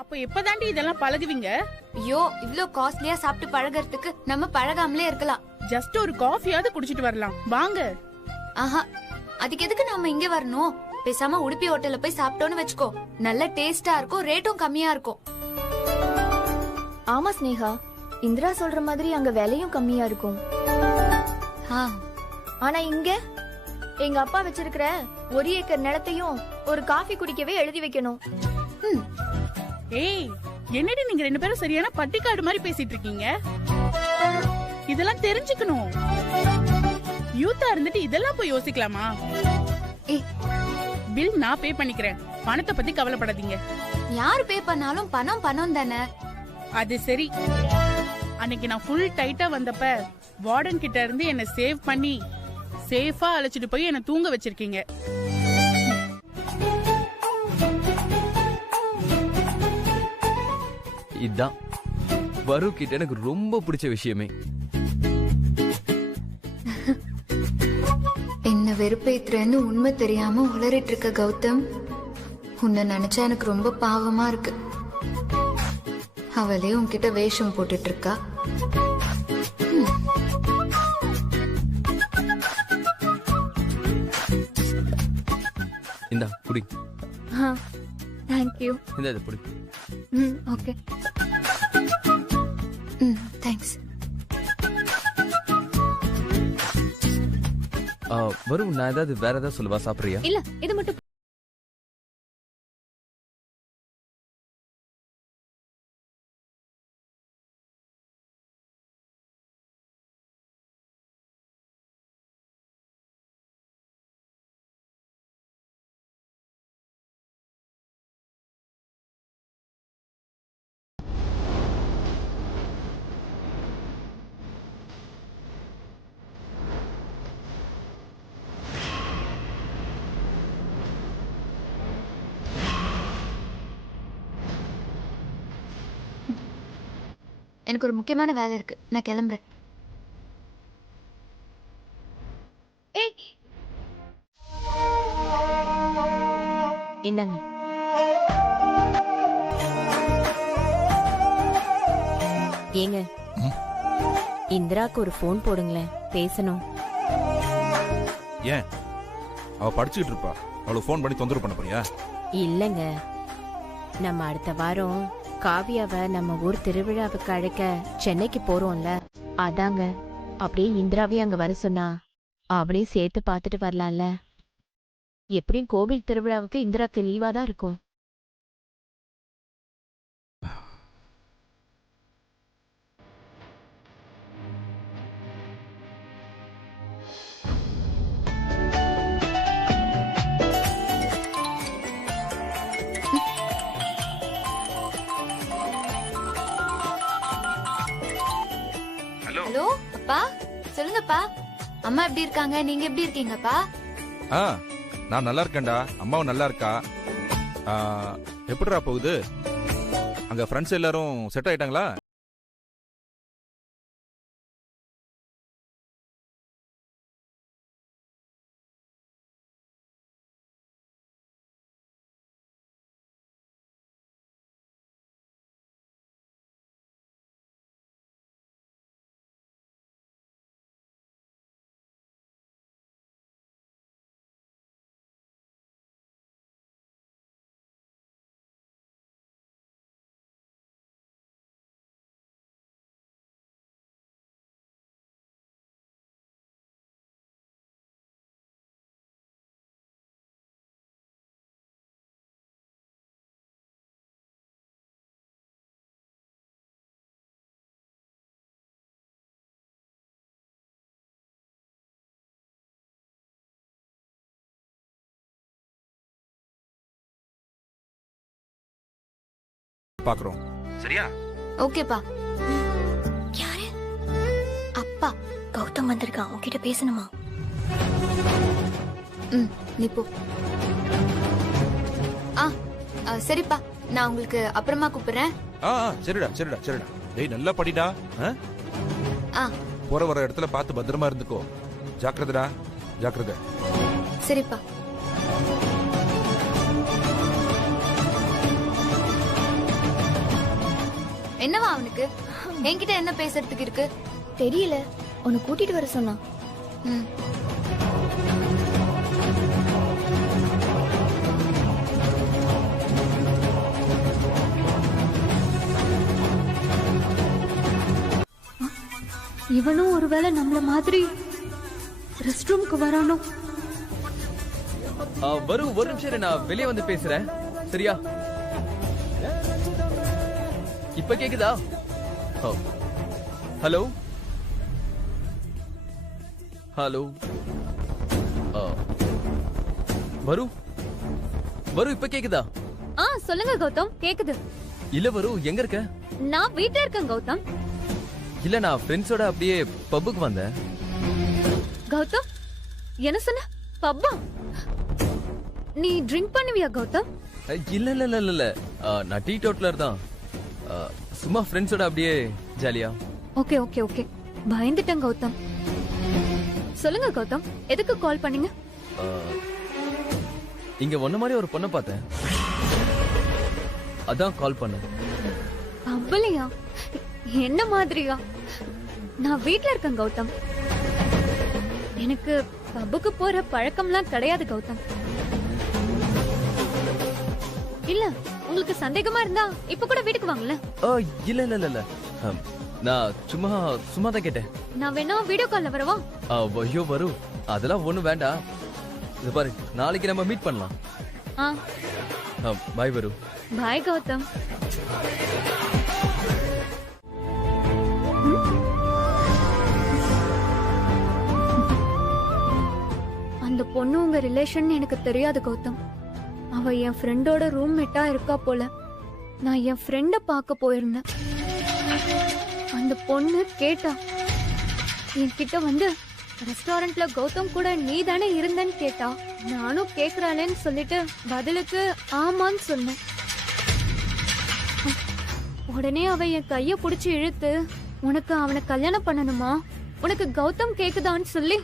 அப்ப எப்பதாண்டி இதெல்லாம் பழகுவீங்க? ஐயோ, இவ்ளோ காஸ்ட்லியா சாப்பிட்டு பழகிறதுக்கு நம்ம பழகாமலே இருக்கலாம். ஜஸ்ட் ஒரு காஃபியாவது குடிச்சிட்டு வரலாம் வாங்க. ஆஹா, அதுக்கு எதுக்கு நாம இங்க வரணும்? பேசாம உடுப்பி ஹோட்டல்ல போய் சாப்பிட்டோன்னு வெச்சுக்கோ, நல்ல டேஸ்டா இருக்கும், ரேட்டும் கம்மியா இருக்கும். ஆமா ஸ்னேகா, இந்திரா சொல்ற மாதிரி அங்க விலையும் கம்மியா இருக்கும். ஆனா இங்க எங்க அப்பா வச்சிருக்கிற 1 ஏக்கர் நிலத்தையும் ஒரு காஃபி குடிக்கவே எழுதி வைக்கணும். ஏய், என்னடி நீங்க 2 பேரும் சரியான பட்டிக்காடு மாதிரி பேசிட்டு இருக்கீங்க? இதெல்லாம் தெரிஞ்சுக்கணும். யூத்தா இருந்துட்டு இதெல்லாம் போய் யோசிக்கலாமா? பில் நான் பே பண்ணிக்கிறேன், பணத்தை பத்தி கவலைப்படாதீங்க. யார் பே பண்ணாலும் பணம் பணம் தானே. அது சரி, அன்னைக்கு நான் ஃபுல் டைட்டா வந்தப்ப வார்டன் கிட்ட இருந்து என்ன சேவ் பண்ணி சேஃபா அழைச்சிட்டு போய் என்ன தூங்க வச்சிருக்கீங்க. இதான் வரு கிட்ட எனக்கு ரொம்ப பிடிச்ச விஷயமே. என்ன வெறுப்பேத்துறேன்னு உண்மை தெரியாம உளறிட்டு இருக்க கௌதம், உன்னை நினைச்சா எனக்கு ரொம்ப பாவமா இருக்கு. அவளே உன்கிட்ட வேஷம் போட்டுட்டு இருக்கா. இந்தா குடி. Thank you. இந்த குடி. ஓகே. தேங்க்ஸ். வரும், நான் ஏதாவது வேற ஏதாவது சொல்லுவா, சாப்பிடுறியா? இல்ல, இது மட்டும். எனக்கு ஒரு முக்கியமான வேலை இருக்கு, நான் கிளம்புறேன். என்னங்க? ஏங்க, இந்திராக்கு ஒரு போன் போடுங்களேன், பேசணும். ஏன் அவ படிச்சுக்கிட்டு இருப்பா, அவளுக்கு போன் பண்ணி தொந்தரவு பண்ண போறியா? இல்லங்க, நம்ம அடுத்த வாரம் காவியாவை நம்ம ஊர் திருவிழாவுக்கு அழைக்க சென்னைக்கு போறோம்ல, அதாங்க. அப்படியே இந்திராவையும் அங்க வர சொன்னா அவளையும் சேர்த்து பார்த்துட்டு வரலாம்ல. எப்படியும் கோவில் திருவிழாவுக்கு இந்திராக்கு லீவா தான் இருக்கும். ஹலோ அப்பா, சொல்லுங்கப்பா. அம்மா எப்படி இருக்காங்க, நீங்க எப்படி இருக்கீங்கப்பா? நான் நல்லா இருக்கேன்டா, அம்மாவும் நல்லா இருக்கா. எப்படிடா போகுது அங்க? ஃப்ரெண்ட்ஸ் எல்லாரும் செட் ஆயிட்டாங்களா? பாக்குறோம், சரியா? ஓகேப்பா. யாரு? அப்பா, கௌதம் வந்திருக்கான், உன்கிட்ட பேசணுமா? நீ போ. சரிப்பா, நான் உங்களுக்கு அப்புறமா கூப்பிடுறேன். சரிடா சரிடா சரிடா. டேய், நல்லா படிடா. போற வர இடத்துல பார்த்து பத்திரமா இருந்துக்கோ. ஜாக்கிரதைடா, ஜாக்கிரதை. என்னவா அவனுக்கு என்கிட்ட என்ன பேசுறதுக்கு இருக்கு? தெரியல, உன்னை கூட்டிட்டு வர சொன்னான். ம். இவனும் ஒருவேளை நம்மள மாதிரி ரெஸ்ட் ரூமுக்கு வரானோ? வரும், ஒரு நிமிஷம் இரு, நான் வெளியே வந்து பேசுறேன். சரியா? இப்ப கேக்குதா? Hello hello. வரும் வரும், இப்ப கேக்குதா? சொல்லுங்க கௌதம், கேக்குது. இல்ல வரும், எங்க இருக்க? நான் வீட்ல இருக்கேன் கௌதம். இல்ல, நான் ஃப்ரெண்ட்ஸோட அப்படியே பப்புக்கு வந்தேன். கௌதம், என்ன சொன்ன? பப்பா? நீ ட்ரிங்க் பண்ணுவியா கௌதம்? இல்ல இல்ல இல்ல இல்ல, நான் டீ டோட்டலர் தான். சும்மா ஃப்ரெண்ட்ஸோட அப்படியே ஜாலியா. ஓகே ஓகே ஓகே, பயந்துட்டேன் கௌதம். சொல்லுங்க கௌதம், எதுக்கு கால் பண்ணீங்க? இங்க ஒன்ன மாதிரி ஒரு பொண்ணை பார்த்தேன், அதான் கால் பண்ணேன். அவ்வளையா? என்ன மாதிரியா? நான் வீட்ல இருக்கேன் கௌதம். எனக்கு பப்புக்கு போற பழக்கம்லாம் கிடையாது கௌதம். இல்ல, உங்களுக்கு சந்தேகமா இருந்தா இப்ப கூட வீட்டுக்கு வாங்கல. இல்ல இல்ல இல்ல, நான் சும்மா தான் கேட்டேன். நான் வேணா வீடியோ கால்ல வரவா? ஐயோ வரும், அதெல்லாம் ஒண்ணும் வேண்டாம். இது பாரு, நாளைக்கு நம்ம மீட் பண்ணலாம். பாய் வரும். பாய் கௌதம். அந்த பொண்ணு உங்க ரிலேஷன் எனக்கு தெரியாது கௌதம். அவ என் ஃப்ரெண்டோட ரூம்மேட்டா இருக்கா போல. நான் என் ஃப்ரெண்ட பார்க்க போயிருந்தேன். அந்த பொண்ணு கேட்டா, என்கிட்ட வந்து ரெஸ்டாரண்ட்ல கௌதம் கூட நீ தானே இருந்தன்னு கேட்டா. நானும் கேக்குறாளேன்னு சொல்லிட்டு பதிலுக்கு ஆமான்னு சொன்னேன். உடனே அவ என் கைய புடிச்சு இழுத்து, உனக்கு அவனை கல்யாணம் பண்ணணுமா, உனக்கு கௌதம் கேக்குதான்னு சொல்லி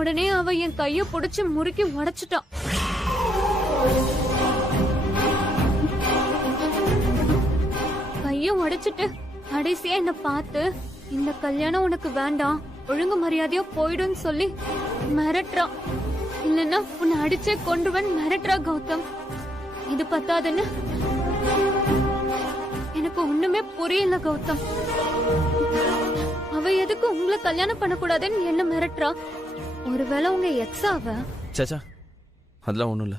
உடனே அவ என் கைய புடிச்சு முறுக்கி உடைச்சிட்டான். கைய உடைச்சிட்டு கடைசியா என்ன பார்த்து, இந்த கல்யாணம் உனக்கு வேண்டாம், ஒழுங்கு மரியாதையா போயிடுன்னு சொல்லி மிரட்டுறான். இல்லன்னா உன்னை அடிச்சே கொன்றுவன் மிரட்டுறா கௌதம். இது பத்தாதுன்னு எனக்கு ஒண்ணுமே புரியல கௌதம். அவ எதுக்கு உங்களை கல்யாணம் பண்ணக்கூடாதுன்னு என்ன மிரட்டுறா? ஒருவேளை உங்க எக்ஸ் அவ? சாச்சா, அதெல்லாம் ஒண்ணும் இல்ல.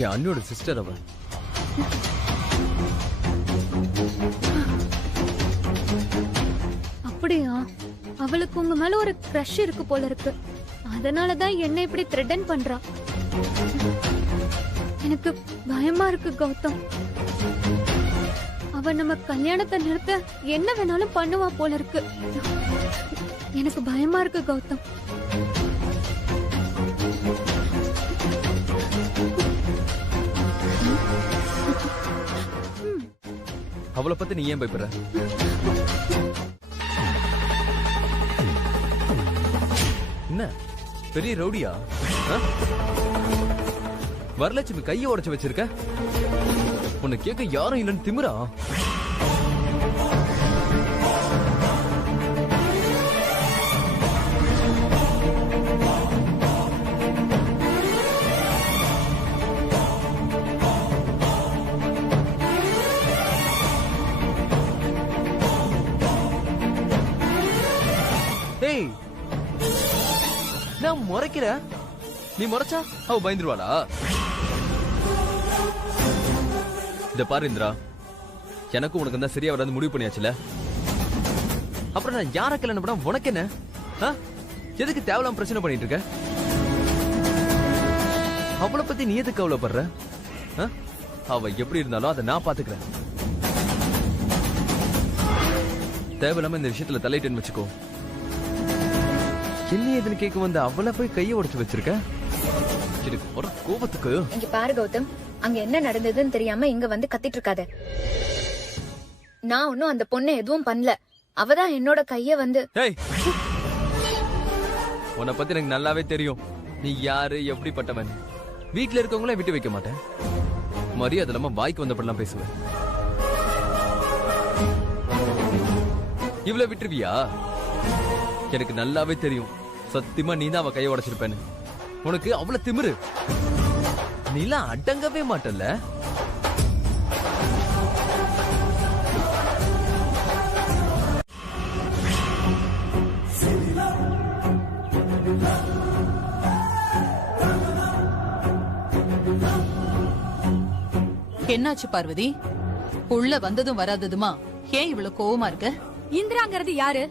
என் அண்ணியோட சிஸ்டர் அவ. அப்படியா? அவளுக்கு உங்க மேல ஒரு கிரஷ் இருக்கு போல இருக்கு. அதனாலதான் என்ன இப்படி த்ரெட்டன் பண்றா. எனக்கு பயமா இருக்கு கௌதம். அவ நம்ம கல்யாணத்தை நிறுத்த என்ன வேணாலும் பண்ணுவா போல இருக்கு. எனக்கு பயமா இருக்கு கௌதம். அவளை பத்தி நீ ஏன் பயப்படுற? என்ன பெரிய ரவுடியா? வரலட்சுமி கைய உடைச்சு வச்சிருக்க? உன்னை கேட்க யாரும் இல்லைன்னு திமிரா? ஏய், நான் முறைக்கிற, நீ முறைச்சா அவ பயந்துருவாளா? இத பாரு இந்திரா, எனக்கும் உனக்கு தான் சரியா வராது முடிவு பண்ணியாச்சுல. அப்புறம் நான் யார கல்யாணம் பண்ணா உனக்கு என்ன? எதுக்கு தேவலாம் பிரச்சனை பண்ணிட்டு இருக்க? அவளை பத்தி நீ எதுக்கு கவலைப்படுற? அவ எப்படி இருந்தாலும் அதை நான் பாத்துக்கிறேன். தேவையில்லாம இந்த விஷயத்துல தலையிட்டேன்னு வச்சுக்கோ. என்ன எதுன்னு கேட்க வந்து அவளை போய் கைய உடைச்சு வச்சிருக்க. எனக்கு ஒரு கோபத்துக்கு. இங்க பாரு கௌதம், அங்க என்ன நடந்ததுன்னு தெரியாம இங்க வந்து கத்திட்டு இருக்காத. நான் ஒன்னும் அந்த பொண்ணை எதுவும் பண்ணல. அவதான் என்னோட கைய வந்து. உன்னை பத்தி எனக்கு நல்லாவே தெரியும். நீ யாரு, எப்படிப்பட்டவன். வீட்டுல இருக்கவங்கள விட்டு வைக்க மாட்டேன். மரியாதை இல்லாம வாய்க்கு வந்தப்படலாம் பேசுவேன். இவ்வளவு விட்டுருவியா? எனக்கு நல்லாவே தெரியும், சத்தியமா நீ தான் அவ கையை உடைச்சிருப்பேன்னு. உனக்கு அவ்வளவு திமிரு, நீலாம் அடங்கவே மாட்டல்ல. என்னாச்சு பார்வதி? உள்ள வந்ததும் வராததுமா ஏன் இவ்வளவு கோவமா இருக்க? இந்திராங்கிறது யாரு?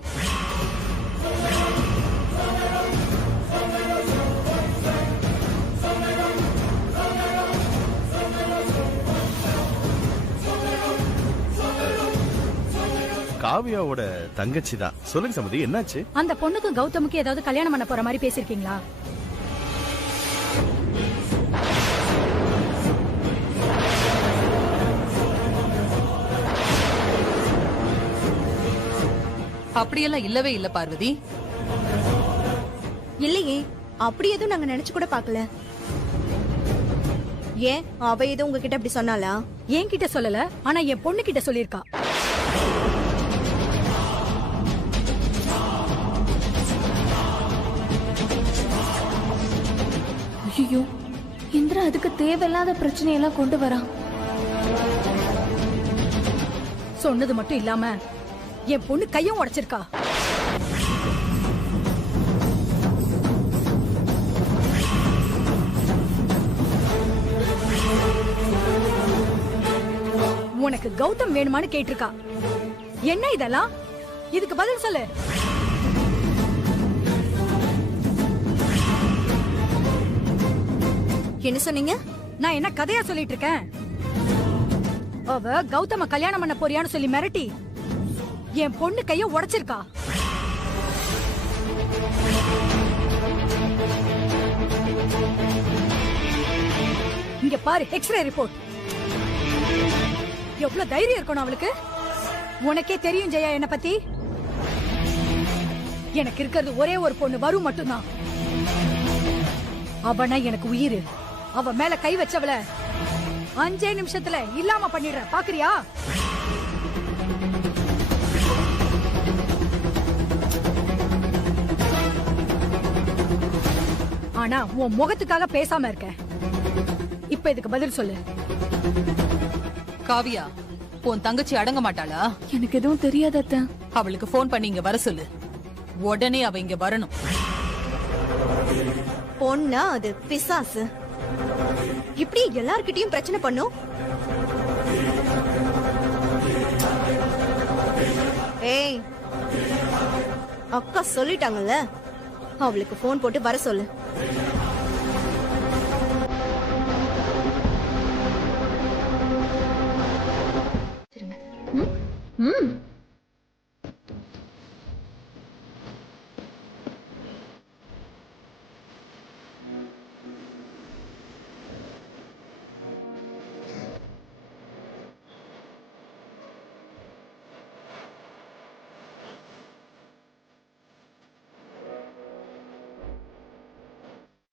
காவியாவோட தங்கச்சி தான். சொல்லுங்க சமதி, என்னாச்சு? அந்த பொண்ணுக்கும் கௌதமுக்கு ஏதாவது கல்யாணம் பண்ண போற மாதிரி பேசிருக்கீங்களா? அப்படியெல்லாம் இல்லவே இல்ல பார்வதி. இல்லையே, அப்படி எதுவும் நாங்க நினைச்சு கூட பாக்கல. ஏன் அவ எதுவும் உங்ககிட்ட அப்படி சொன்னாலா? என்கிட்ட சொல்லல, ஆனா என் பொண்ணு கிட்ட சொல்லிருக்கா. ஐயோ, இந்திரா அதுக்கு தேவையில்லாத பிரச்சனையெல்லாம் கொண்டு வரான். சொன்னது மட்டும் இல்லாம என் பொண்ணு கையும் உடைச்சிருக்கா. உனக்கு கௌதம் வேணுமான்னு கேட்டிருக்கா. என்ன இதெல்லாம்? இதுக்கு பதில் சொல்லு. என்ன சொன்னீங்க? நான் என்ன கதையா சொல்லிட்டு இருக்கேன்? அவ கௌதம கல்யாணம் பண்ண போறியான்னு சொல்லி மிரட்டி என் பொண்ணு கைய உடைச்சிருக்கா. இங்க பாரு, எக்ஸ்ரே ரிப்போர்ட். எவ்வளவு தைரியம் இருக்கணும் அவளுக்கு. உனக்கே தெரியும் ஜெயா என்ன பத்தி. எனக்கு இருக்கிறது ஒரே ஒரு பொண்ணு, வரு மட்டும்தான். அவனா எனக்கு உயிர். அவ மேல கை வச்சவள 5 நிமிஷத்துல இல்லாம பண்ணிடுற, பாக்குறியா? ஆனா உன் முகத்துக்காக பேசாம இருக்க. இப்ப இதுக்கு பதில் சொல்லு. காவியா, உன் தங்கச்சி அடங்க மாட்டாளா? எனக்கு எதுவும் தெரியாத அத்தை. அவளுக்கு போன் பண்ணி இங்க வர சொல்லு. உடனே அவ இங்க வரணும். பொண்ணா அது பிசாசு. இப்படி எல்லார்கிட்டயும் பிரச்சனை பண்ணும். ஏய், அக்கா சொல்லிட்டாங்கல்ல, அவளுக்கு போன் போட்டு வர சொல்லு.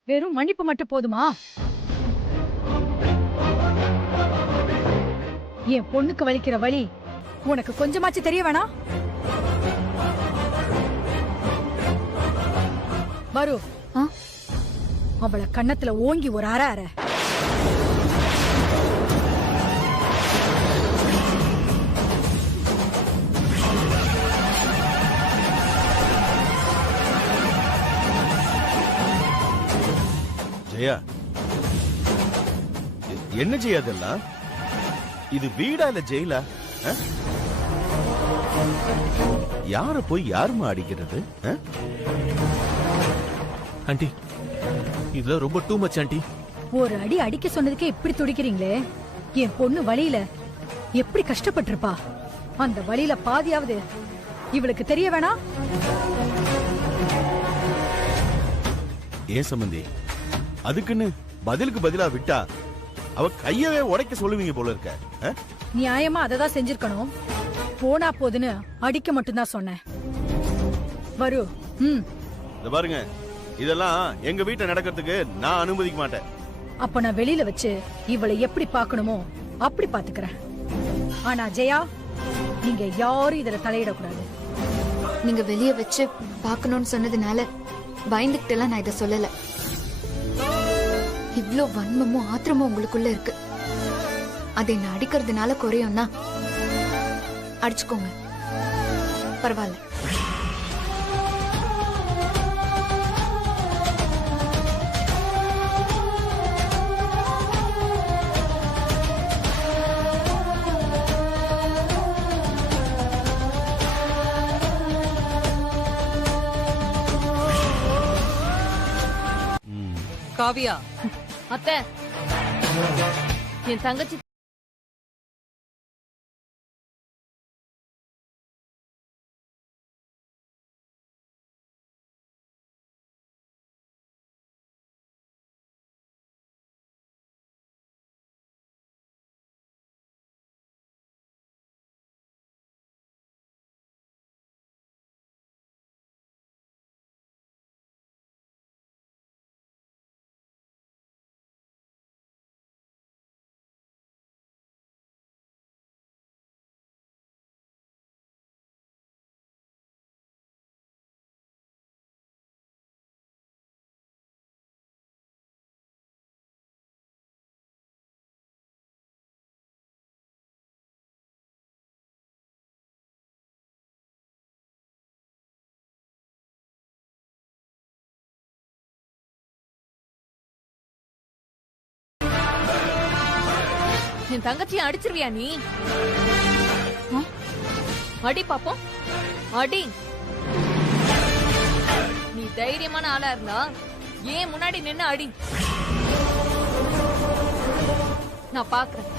வெறும் மன்னிப்பு மட்டும் போதுமா? என் பொண்ணுக்கு வலிக்கிற வலி உனக்கு கொஞ்சமாச்சு தெரிய வேணாம்? வரு, அவளை கண்ணத்துல ஓங்கி ஒரு அரை அரை. ஜெயா, என்ன ஜெயா இதெல்லாம்? இது வீடா இல்ல ஜெயிலா? யார போய் யாருமா அடிக்கிறது? ஆண்டி, இதெல்லாம் ரொம்ப டூ மச் ஆண்டி. ஒரு அடி அடிக்க சொன்னதுக்கே இப்படி துடிக்கிறீங்களே. என் பொண்ணு வலியில எப்படி கஷ்டப்பட்டிருப்பா. அந்த வலியில பாதியாவது இவளுக்கு தெரிய வேணாம்? ஏன் சம்பந்தி, அதுக்குன்னு பதிலுக்கு பதிலா விட்டா அவ கையவே உடைக்க சொல்லுவீங்க போல இருக்க. நியாயமா அததான் செஞ்சிருக்கணும். போனா போதுன்னு அடிக்க மட்டும்தான் சொன்னேன். வரு, இத பாருங்க, இதெல்லாம் எங்க வீட்டை நடக்கிறதுக்கு நான் அனுமதிக்க மாட்டேன். அப்ப நான் வெளியில வச்சு இவளை எப்படி பார்க்கணுமோ அப்படி பாத்துக்கிறேன். ஆனா ஜெயா, நீங்க யாரும் இதுல தலையிடக்கூடாது. நீங்க வெளிய வச்சு பார்க்கணும்னு சொன்னதுனால பயந்துக்கிட்டெல்லாம் நான் இதை சொல்லல. இவ்ளோ வன்மமும் ஆத்திரமும் உங்களுக்குள்ள இருக்கு. அதை நான் அடிக்கிறதுனால குறையும்னா அடிச்சுக்கோங்க, பரவாயில்ல. காவியா, அத்தை, என் தங்கச்சி என் தங்கச்சியை அடிச்சிருவியா நீ? அடி பாப்போம், அடி. நீ தைரியமான ஆளா இருந்தா ஏன் முன்னாடி நின்னு அடி, நான் பாக்குறேன்.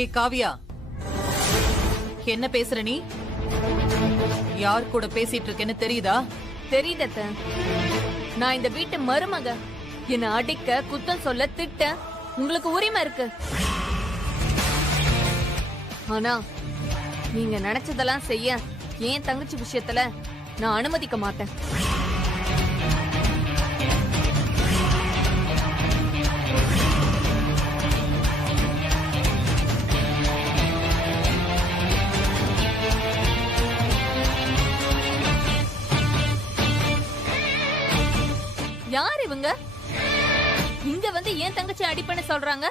ஏ காவியா, என்ன பேசுற நீ? யார் கூட பேசிட்டு இருக்கேன்னு தெரியுதா? தெரியுது அத்தை. நான் இந்த வீட்டு மருமக. என்ன அடிக்க, குத்தம் சொல்ல, திட்ட உங்களுக்கு உரிமை இருக்கு. ஆனா நீங்க நினைச்சதெல்லாம் செய்ய என் தங்கச்சி விஷயத்துல நான் அனுமதிக்க மாட்டேன். யார் இவங்க? இங்க வந்து ஏன் தங்கச்சி அடிப்பேன்னு சொல்றாங்க?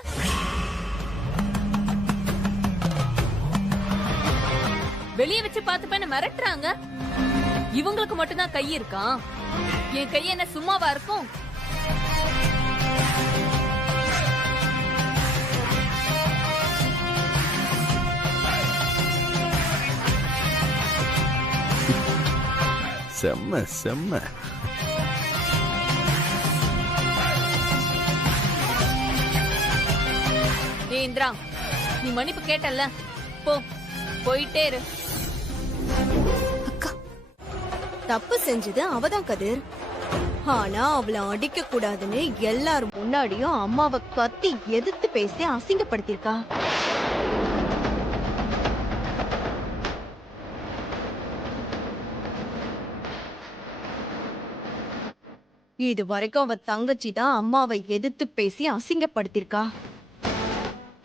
வெளிய வச்சு பார்த்துப்பேன்னு மிரட்டுறாங்க. இவங்களுக்கு மட்டும்தான் கை இருக்கா? என் கை என்ன சும்மாவா இருக்கும்? செம்ம செம்ம. இந்திரா, நீ மன்னிப்பு கேட்டல்ல, போ, போயிட்டே இரு. தப்பு செஞ்சது அவதான் கதிர். ஆனா அவளை அடிக்க கூடாதுன்னு எல்லாரும் முன்னாடியும் அம்மாவை கத்தி எதிர்த்து பேசி அசிங்கப்படுத்திருக்கா. இது வரைக்கும் அவ தங்கச்சி தான் அம்மாவை எதிர்த்து பேசி அசிங்கப்படுத்திருக்கா.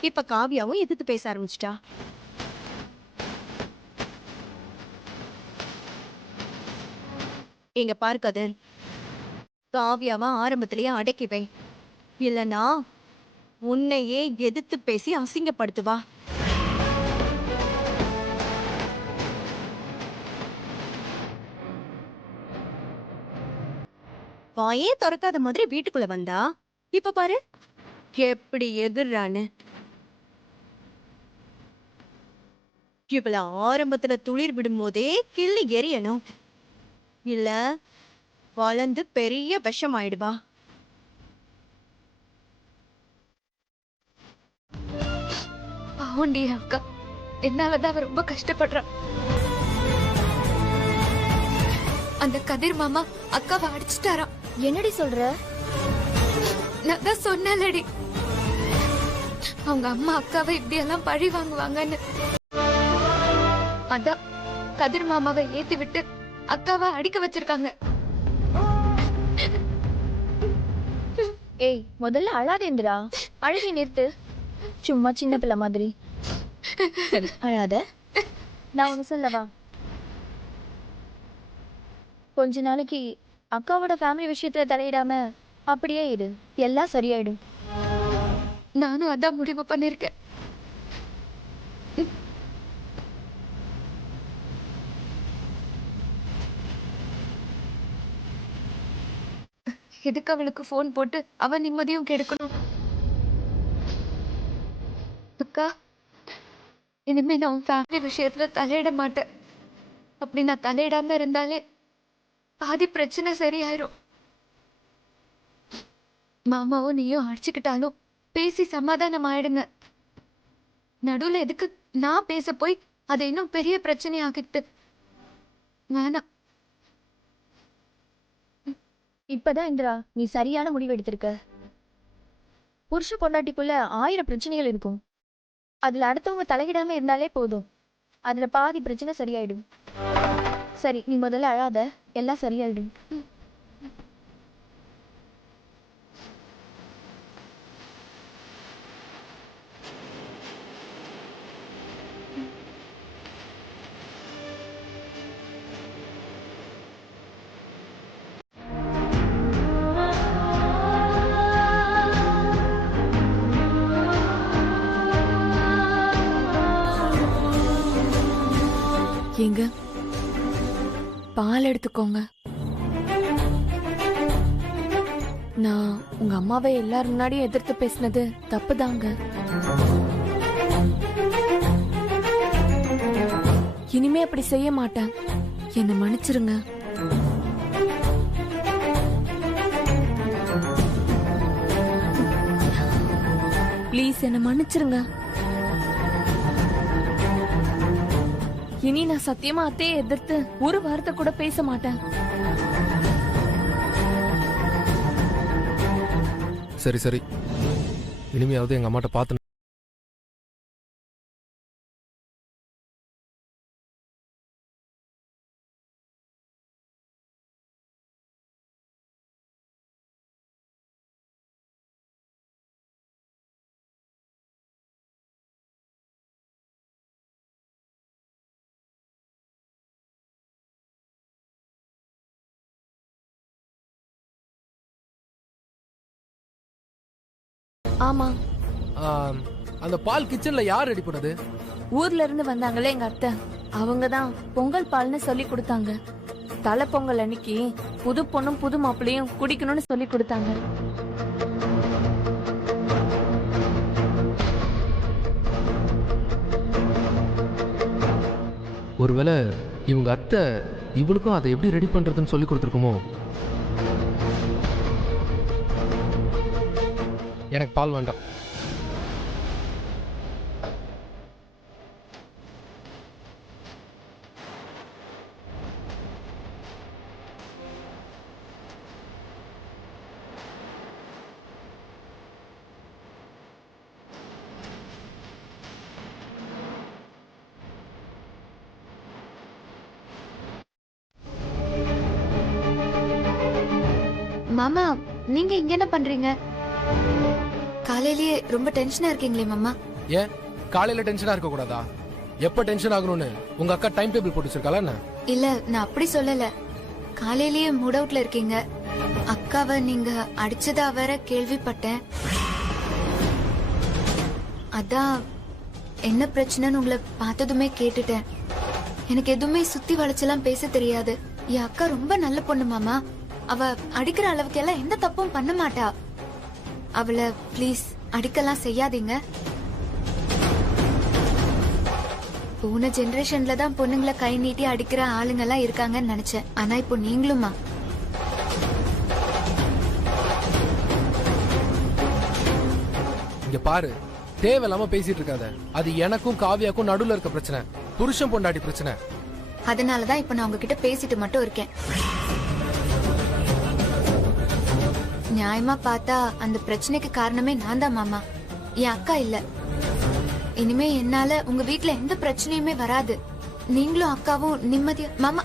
இப்ப காவியாவும் எதிர்த்து பேச ஆரம்பிச்சிட்டா. இங்க பாரு கதிர், காவியாவா ஆரம்பத்திலேயே அடக்கிவை, இல்லனா உன்னையே எதிர்த்து பேசி அசிங்கப்படுத்துவா. வாயே திறக்காத மாதிரி வீட்டுக்குள்ள வந்தா இப்ப பாரு எப்படி எதிர்றான்னு. இவள ஆரம்பத்துல துளிர் விடும் போதே கிள்ளி எரியணும், இல்ல வளர்ந்து பெரிய விஷம் ஆயிடுவா. பாவண்டி அக்கா, என்னாலதான் அவ ரொம்ப கஷ்டப்படுறா. அந்த கதிர் மாமா அக்காவை அடிச்சுட்டாராம். என்னடி சொல்ற? நான் தான் சொன்னலடி, அவங்க அம்மா அக்காவை இப்படி எல்லாம் பழி வாங்குவாங்கன்னு. அதான் கதிர் மாமாவை ஏத்தி விட்டு அக்காவை அடிக்க வச்சிருக்காங்க. ஏய் முதல்ல அழாதேந்திரா, அழுகி நிறுத்து. சும்மா சின்ன பிள்ளை மாதிரி அழாத. நான் ஒன்று சொல்லவா? கொஞ்ச நாளைக்கு அக்காவோட ஃபேமிலி விஷயத்துல தலையிடாம அப்படியே இரு, எல்லாம் சரியாயிடும். நானும் அதான் முடிவு பண்ணிருக்கேன். எதுக்கு அவளுக்கு போன் போட்டு அவ நிம்மதியும் கெடுக்கணும்? அக்கா, இனிமே நான் உன் ஃபேமிலி விஷயத்துல தலையிட மாட்டேன். அப்படி நான் தலையிடாம இருந்தாலே பாதி பிரச்சனை சரியாயிரும். மாமாவும் நீயும் அடிச்சுக்கிட்டாலும் பேசி சமாதானம் ஆயிடுங்க. நடுவுல எதுக்கு நான் பேச போய் அதை இன்னும் பெரிய பிரச்சனை ஆகிட்டு வேணாம். இப்பதான் இந்திரா நீ சரியான முடிவு எடுத்திருக்க. புருஷ பொண்டாட்டிக்குள்ள 1000 பிரச்சனைகள் இருக்கும். அதுல அடுத்தவங்க தலையிடாம இருந்தாலே போதும், அதுல பாதி பிரச்சனை சரியாயிடும். சரி, நீ முதல்ல அழாத, எல்லாம் சரியாயிடும். ஏங்க பால் எடுத்துக்கோங்க. நான் உங்க அம்மாவை எல்லாரும் முன்னாடியும் எதிர்த்து பேசினது தப்புதாங்க. இனிமே அப்படி செய்ய மாட்டேன். என்னை மன்னிச்சிருங்க. ப்ளீஸ் என்னை மன்னிச்சிருங்க. இனி நான் சத்தியமா அத்தையை எதிர்த்து ஒரு வார்த்தை கூட பேச மாட்டேன். சரி சரி, இனிமையாவது எங்க அம்மாட்ட பார்த்து. ஆமா, அந்த பால் கிச்சன்ல யார் ரெடி பண்ணது? ஊர்ல இருந்து வந்தாங்களே எங்க அத்தை, அவங்க தான் பொங்கல் பால்னு சொல்லி கொடுத்தாங்க. தலை பொங்கல் அன்னைக்கு புது பொண்ணும் புது மாப்பிள்ளையும் குடிக்கணும்னு சொல்லி கொடுத்தாங்க. ஒருவேளை இவங்க அத்தை இவளுக்கும் அதை எப்படி ரெடி பண்றதுன்னு சொல்லி கொடுத்துருக்குமோ? எனக்கு பால் வேண்டாம். மாமா, நீங்க இங்க என்ன பண்றீங்க? காலையிலேயே ரொம்ப டென்ஷனா இருக்கீங்களே மாமா. ஏன் காலையில டென்ஷனா இருக்க கூடாதா? எப்ப டென்ஷன் ஆகணும்னு உங்க அக்கா டைம் டேபிள் போட்டு வச்சிருக்காளா என்ன? இல்ல, நான் அப்படி சொல்லல. காலையிலேயே மூட் அவுட்ல இருக்கீங்க. அக்காவை நீங்க அடிச்சதா வேற கேள்விப்பட்டேன். அதான் என்ன பிரச்சனைன்னு உங்களை பார்த்ததுமே கேட்டுட்டேன். எனக்கு எதுவுமே சுத்தி வளைச்செல்லாம் பேச தெரியாது. என் அக்கா ரொம்ப நல்ல பொண்ணு மாமா. அவ அடிக்கிற அளவுக்கு எல்லாம் எந்த தப்பும் பண்ண மாட்டா. அவளை ப்ளீஸ் அடிக்கலாம் செய்யாதீங்க. போன ஜெனரேஷன்ல தான் பொண்ணுங்களை கை நீட்டி அடிக்கிற ஆளுங்க எல்லாம் இருக்காங்கன்னு நினைச்சேன். ஆனா இப்போ நீங்களுமா? இங்க பாரு, தேவையில்லாம பேசிட்டு இருக்காத. அது எனக்கும் காவியாக்கும் நடுவுல இருக்க பிரச்சனை, புருஷன் பொண்டாட்டி பிரச்சனை. அதனாலதான் இப்ப நான் உங்ககிட்ட பேசிட்டு மட்டும் இருக்கேன். நியாயமா பார்த்தா அந்த பிரச்சனைக்கு காரணமே நான் தான் மாமா, என் அக்கா இல்ல. இனிமே என்னால உங்க வீட்ல எந்த பிரச்சனையுமே வராது. நீங்களும் அக்காவும் நிம்மதியா மாமா.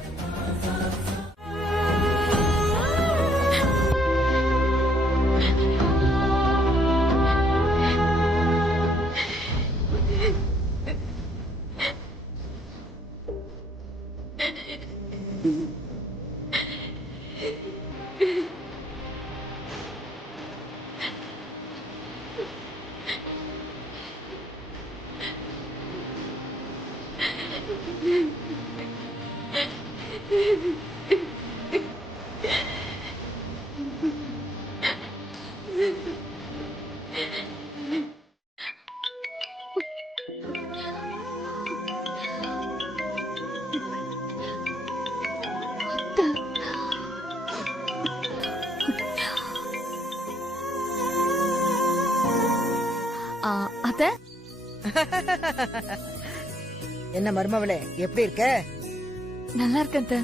அத்தை, என்ன மருமவளே, எப்படி இருக்க? நல்லா இருக்கேன் அத்தை.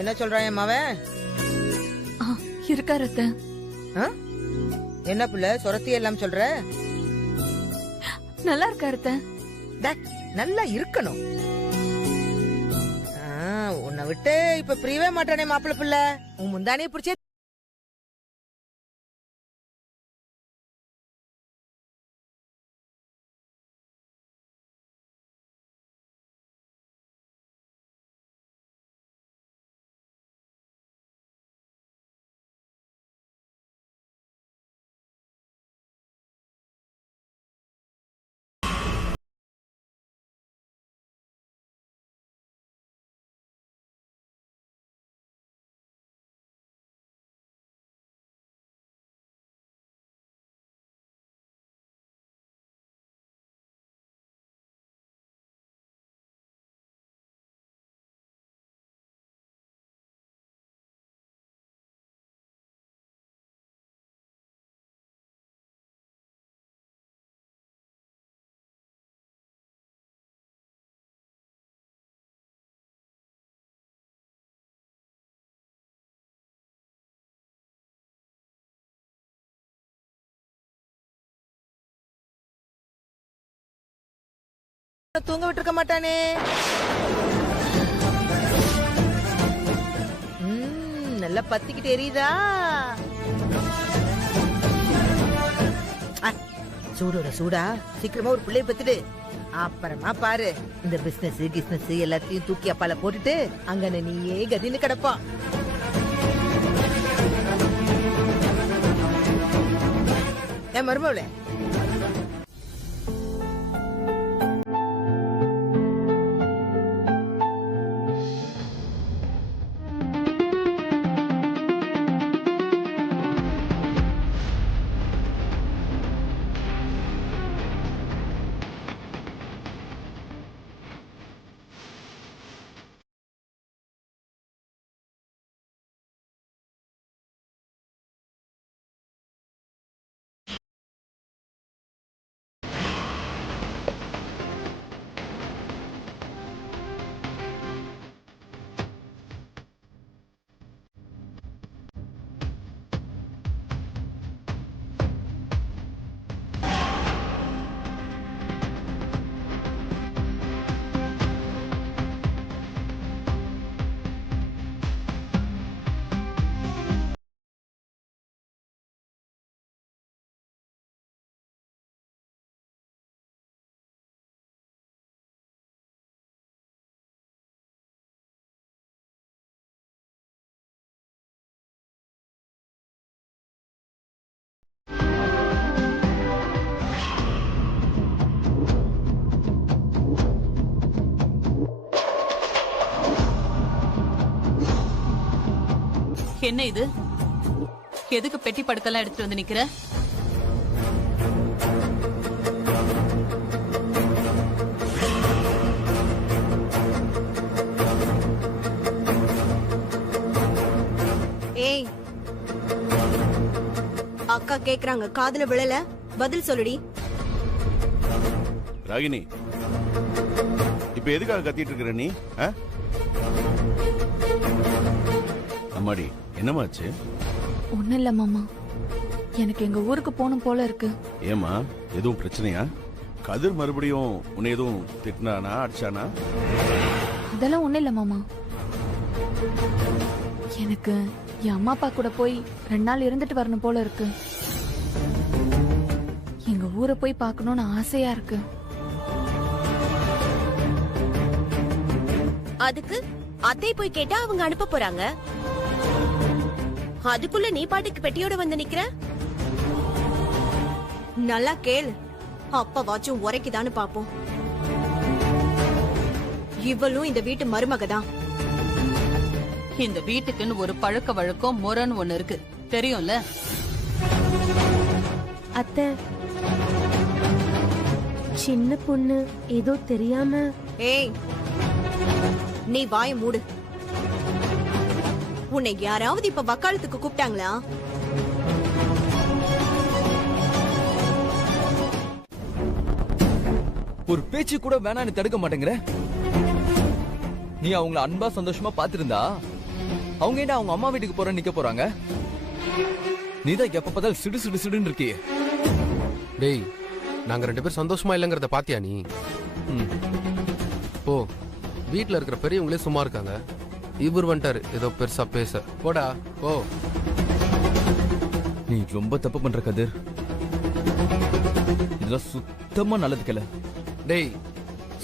என்ன சொல்றான் என் மவன்? இருக்காரு அத்தை. என்ன புள்ள சொரத்தி எல்லாம் சொல்ற? நல்லா இருக்காரு அத்தை. நல்லா இருக்கணும். உன்னை விட்டு இப்ப பிரியவே மாட்டானே மாப்பிள்ள புள்ள. உன் முந்தானே பிடிச்சே தூங்க விட்டுருக்க மாட்டானே. நல்லா பத்திக்கிட்டு எரியுதா? சூடோட சூடா சீக்கிரமா ஒரு பிள்ளைய பத்துடு. அப்புறமா பாரு, இந்த பிசினஸ் எல்லாத்தையும் தூக்கி அப்பால போட்டுட்டு அங்க நீயே கதின்னு கிடப்பான். என் மருமவளே, என்ன இது? எதுக்கு பெட்டி படுக்கெல்லாம் எடுத்துட்டு வந்து நிக்கிற? ஏய், அக்கா கேக்குறாங்க, காதுல விழல, பதில் சொல்லுடி. ராகினி, இப்ப எதுக்காக கத்திட்டு இருக்கிற நீ? அம்மாடி, என்னமாச்சு? ஒண்ணும் இல்ல மாமா, எனக்கு எங்க ஊருக்கு போகணும் போல இருக்கு. ஏமா, எதுவும் பிரச்சனையா? கதிர் மறுபடியும் உன்னை எதுவும் திட்டினானா, அடிச்சானா? அதெல்லாம் ஒண்ணும் இல்ல மாமா. எனக்கு என் அம்மா அப்பா கூட போய் 2 நாள் இருந்துட்டு வரணும் போல இருக்கு. எங்க ஊரை போய் பார்க்கணும்னு ஆசையா இருக்கு. அதுக்கு அத்தை போய் கேட்டா அவங்க அனுப்ப போறாங்க. அதுக்குள்ள நீ பாட்டுக்கு பெட்டியோட வந்து நிக்கிற? நல்லா கேளு, அப்பவாச்சும் உரைக்குதான்னு பாப்போம். இவளும் இந்த வீட்டு மருமக தான். இந்த வீட்டுக்குன்னு ஒரு பழக்க வழக்கம் முறைன்னு ஒண்ணு இருக்கு, தெரியும்ல? அத்தை, சின்ன பொண்ணு ஏதோ தெரியாம. ஏய், நீ வாய மூடு. உன்னை யாராவது இப்ப வக்காலத்துக்கு கூப்பிட்டாங்களா? ஒரு பேச்சு கூட வேணான்னு தடுக்க மாட்டேங்கிற. நீ அவங்கள அன்பா சந்தோஷமா பாத்திருந்தா அவங்க என்ன அவங்க அம்மா வீட்டுக்கு போற நிக்க போறாங்க? நீதான் எப்ப பார்த்தாலும் சிடு சிடு சிடுன்னு இருக்கியே. டேய், நாங்க 2 பேரும் சந்தோஷமா இல்லைங்கிறத பாத்தியா நீ? ஓ, வீட்டுல இருக்கிற பெரியவங்களே சும்மா இருக்காங்க. இவர் வந்துட்டாரு ஏதோ பெருசா பேச. போடா ஓ. நீ ரொம்ப தப்பு பண்ற கதிர். இதெல்லாம் சுத்தமா நல்லதுக்கல. டேய்,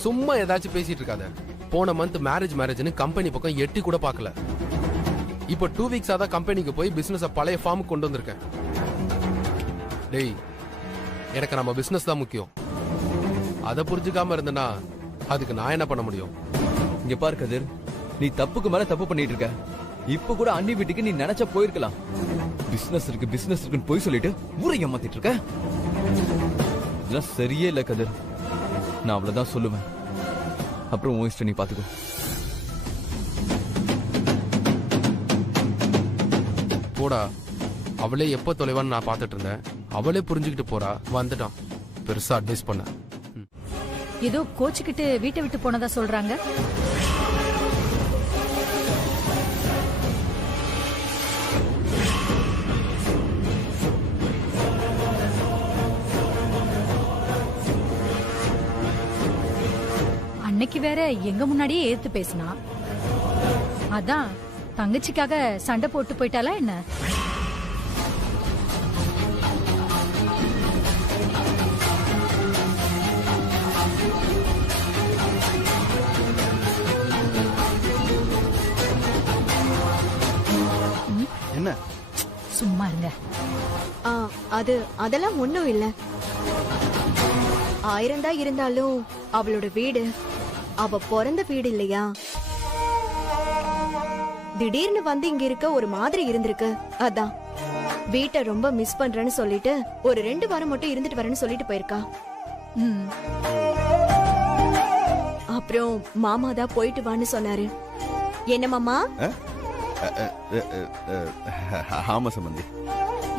சும்மா ஏதாச்சும் பேசிட்டு இருக்காத. போன மந்த் மேரேஜ்னு கம்பெனி பக்கம் எட்டி கூட பார்க்கல. இப்போ 2 வீக்ஸா தான் கம்பெனிக்கு போய் பிசினஸ் பழைய ஃபார்முக்கு கொண்டு வந்திருக்கேன். டேய், எனக்கு நம்ம பிசினஸ் தான் முக்கியம். அதை புரிஞ்சுக்காம இருந்தனா அதுக்கு நான் என்ன பண்ண முடியும்? இங்க பாரு கதிர், நீ தப்புக்கு மேல தப்பு பண்ணிட்டு இருக்க. இப்ப கூட அண்ணி வீட்டுக்கு நீ நினைச்சா போயிருக்கலாம். பிசினஸ் இருக்குன்னு போய் சொல்லிட்டு ஊரை ஏமாத்திட்டு இருக்க. இதெல்லாம் சரியே இல்ல கதிர். நான் அவ்வளவுதான் சொல்லுவேன். அப்புறம் உன் இஷ்டம், நீ பாத்துக்கோ. போடா. அவளே எப்ப தொலைவான்னு நான் பாத்துட்டு இருந்தேன். அவளே புரிஞ்சுக்கிட்டு போறா. வந்துட்டான் பெருசா அட்வைஸ் பண்ண. ஏதோ கோச்சுக்கிட்டு வீட்டை விட்டு போனதா சொல்றாங்க. அன்னைக்கு வேற எங்க முன்னாடியே ஏத்து பேசினா. அதான் தங்கச்சிக்காக சண்டை போட்டு போயிட்டாளா என்ன? என்ன? சும்மா இருங்க. அதெல்லாம் ஒண்ணும் இல்ல. 1000 தான் இருந்தாலும் அவளோட வீடு அவ பிறந்த வீடு இல்லையா? திடீர்னு வந்து இங்க இருக்க ஒரு மாதிரி இருந்திருக்கு. அதான் வீட்டை ரொம்ப மிஸ் பண்றேன்னு சொல்லிட்டு ஒரு 2 வாரம் மட்டும் இருந்துட்டு வரேன்னு சொல்லிட்டு போயிருக்கா. அப்புறம் மாமா தான் போயிட்டு வான்னு சொன்னாரு. என்ன மாமா? ஆமா சம்பந்தி.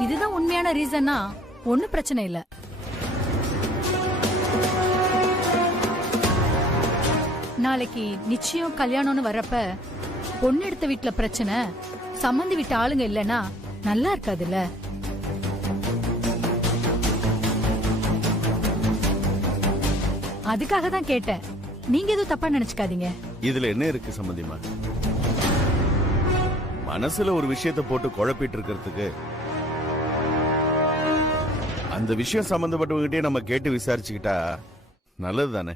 இதுதான் உண்மையான ரீசன்னா ஒண்ணும் பிரச்சனை இல்ல. நாளைக்கு நிச்சயம் கல்யாணம்னு வர்றப்ப பொண்ணு எடுத்த வீட்டுல பிரச்சனை, சம்மந்தி வீட்டு ஆளுங்க இல்லனா நல்லா இருக்காதுல்ல. அதுக்காக தான் கேட்டேன். நீங்க எதுவும் தப்பா நினைச்சுக்காதீங்க. இதுல என்ன இருக்கு சம்பந்திமா? மனசுல ஒரு விஷயத்தை போட்டு குழப்பிட்டு இருக்கிறதுக்கு அந்த விஷயம் சம்பந்தப்பட்டவங்கிட்டே நம்ம கேட்டு விசாரிச்சுக்கிட்டா நல்லது தானே?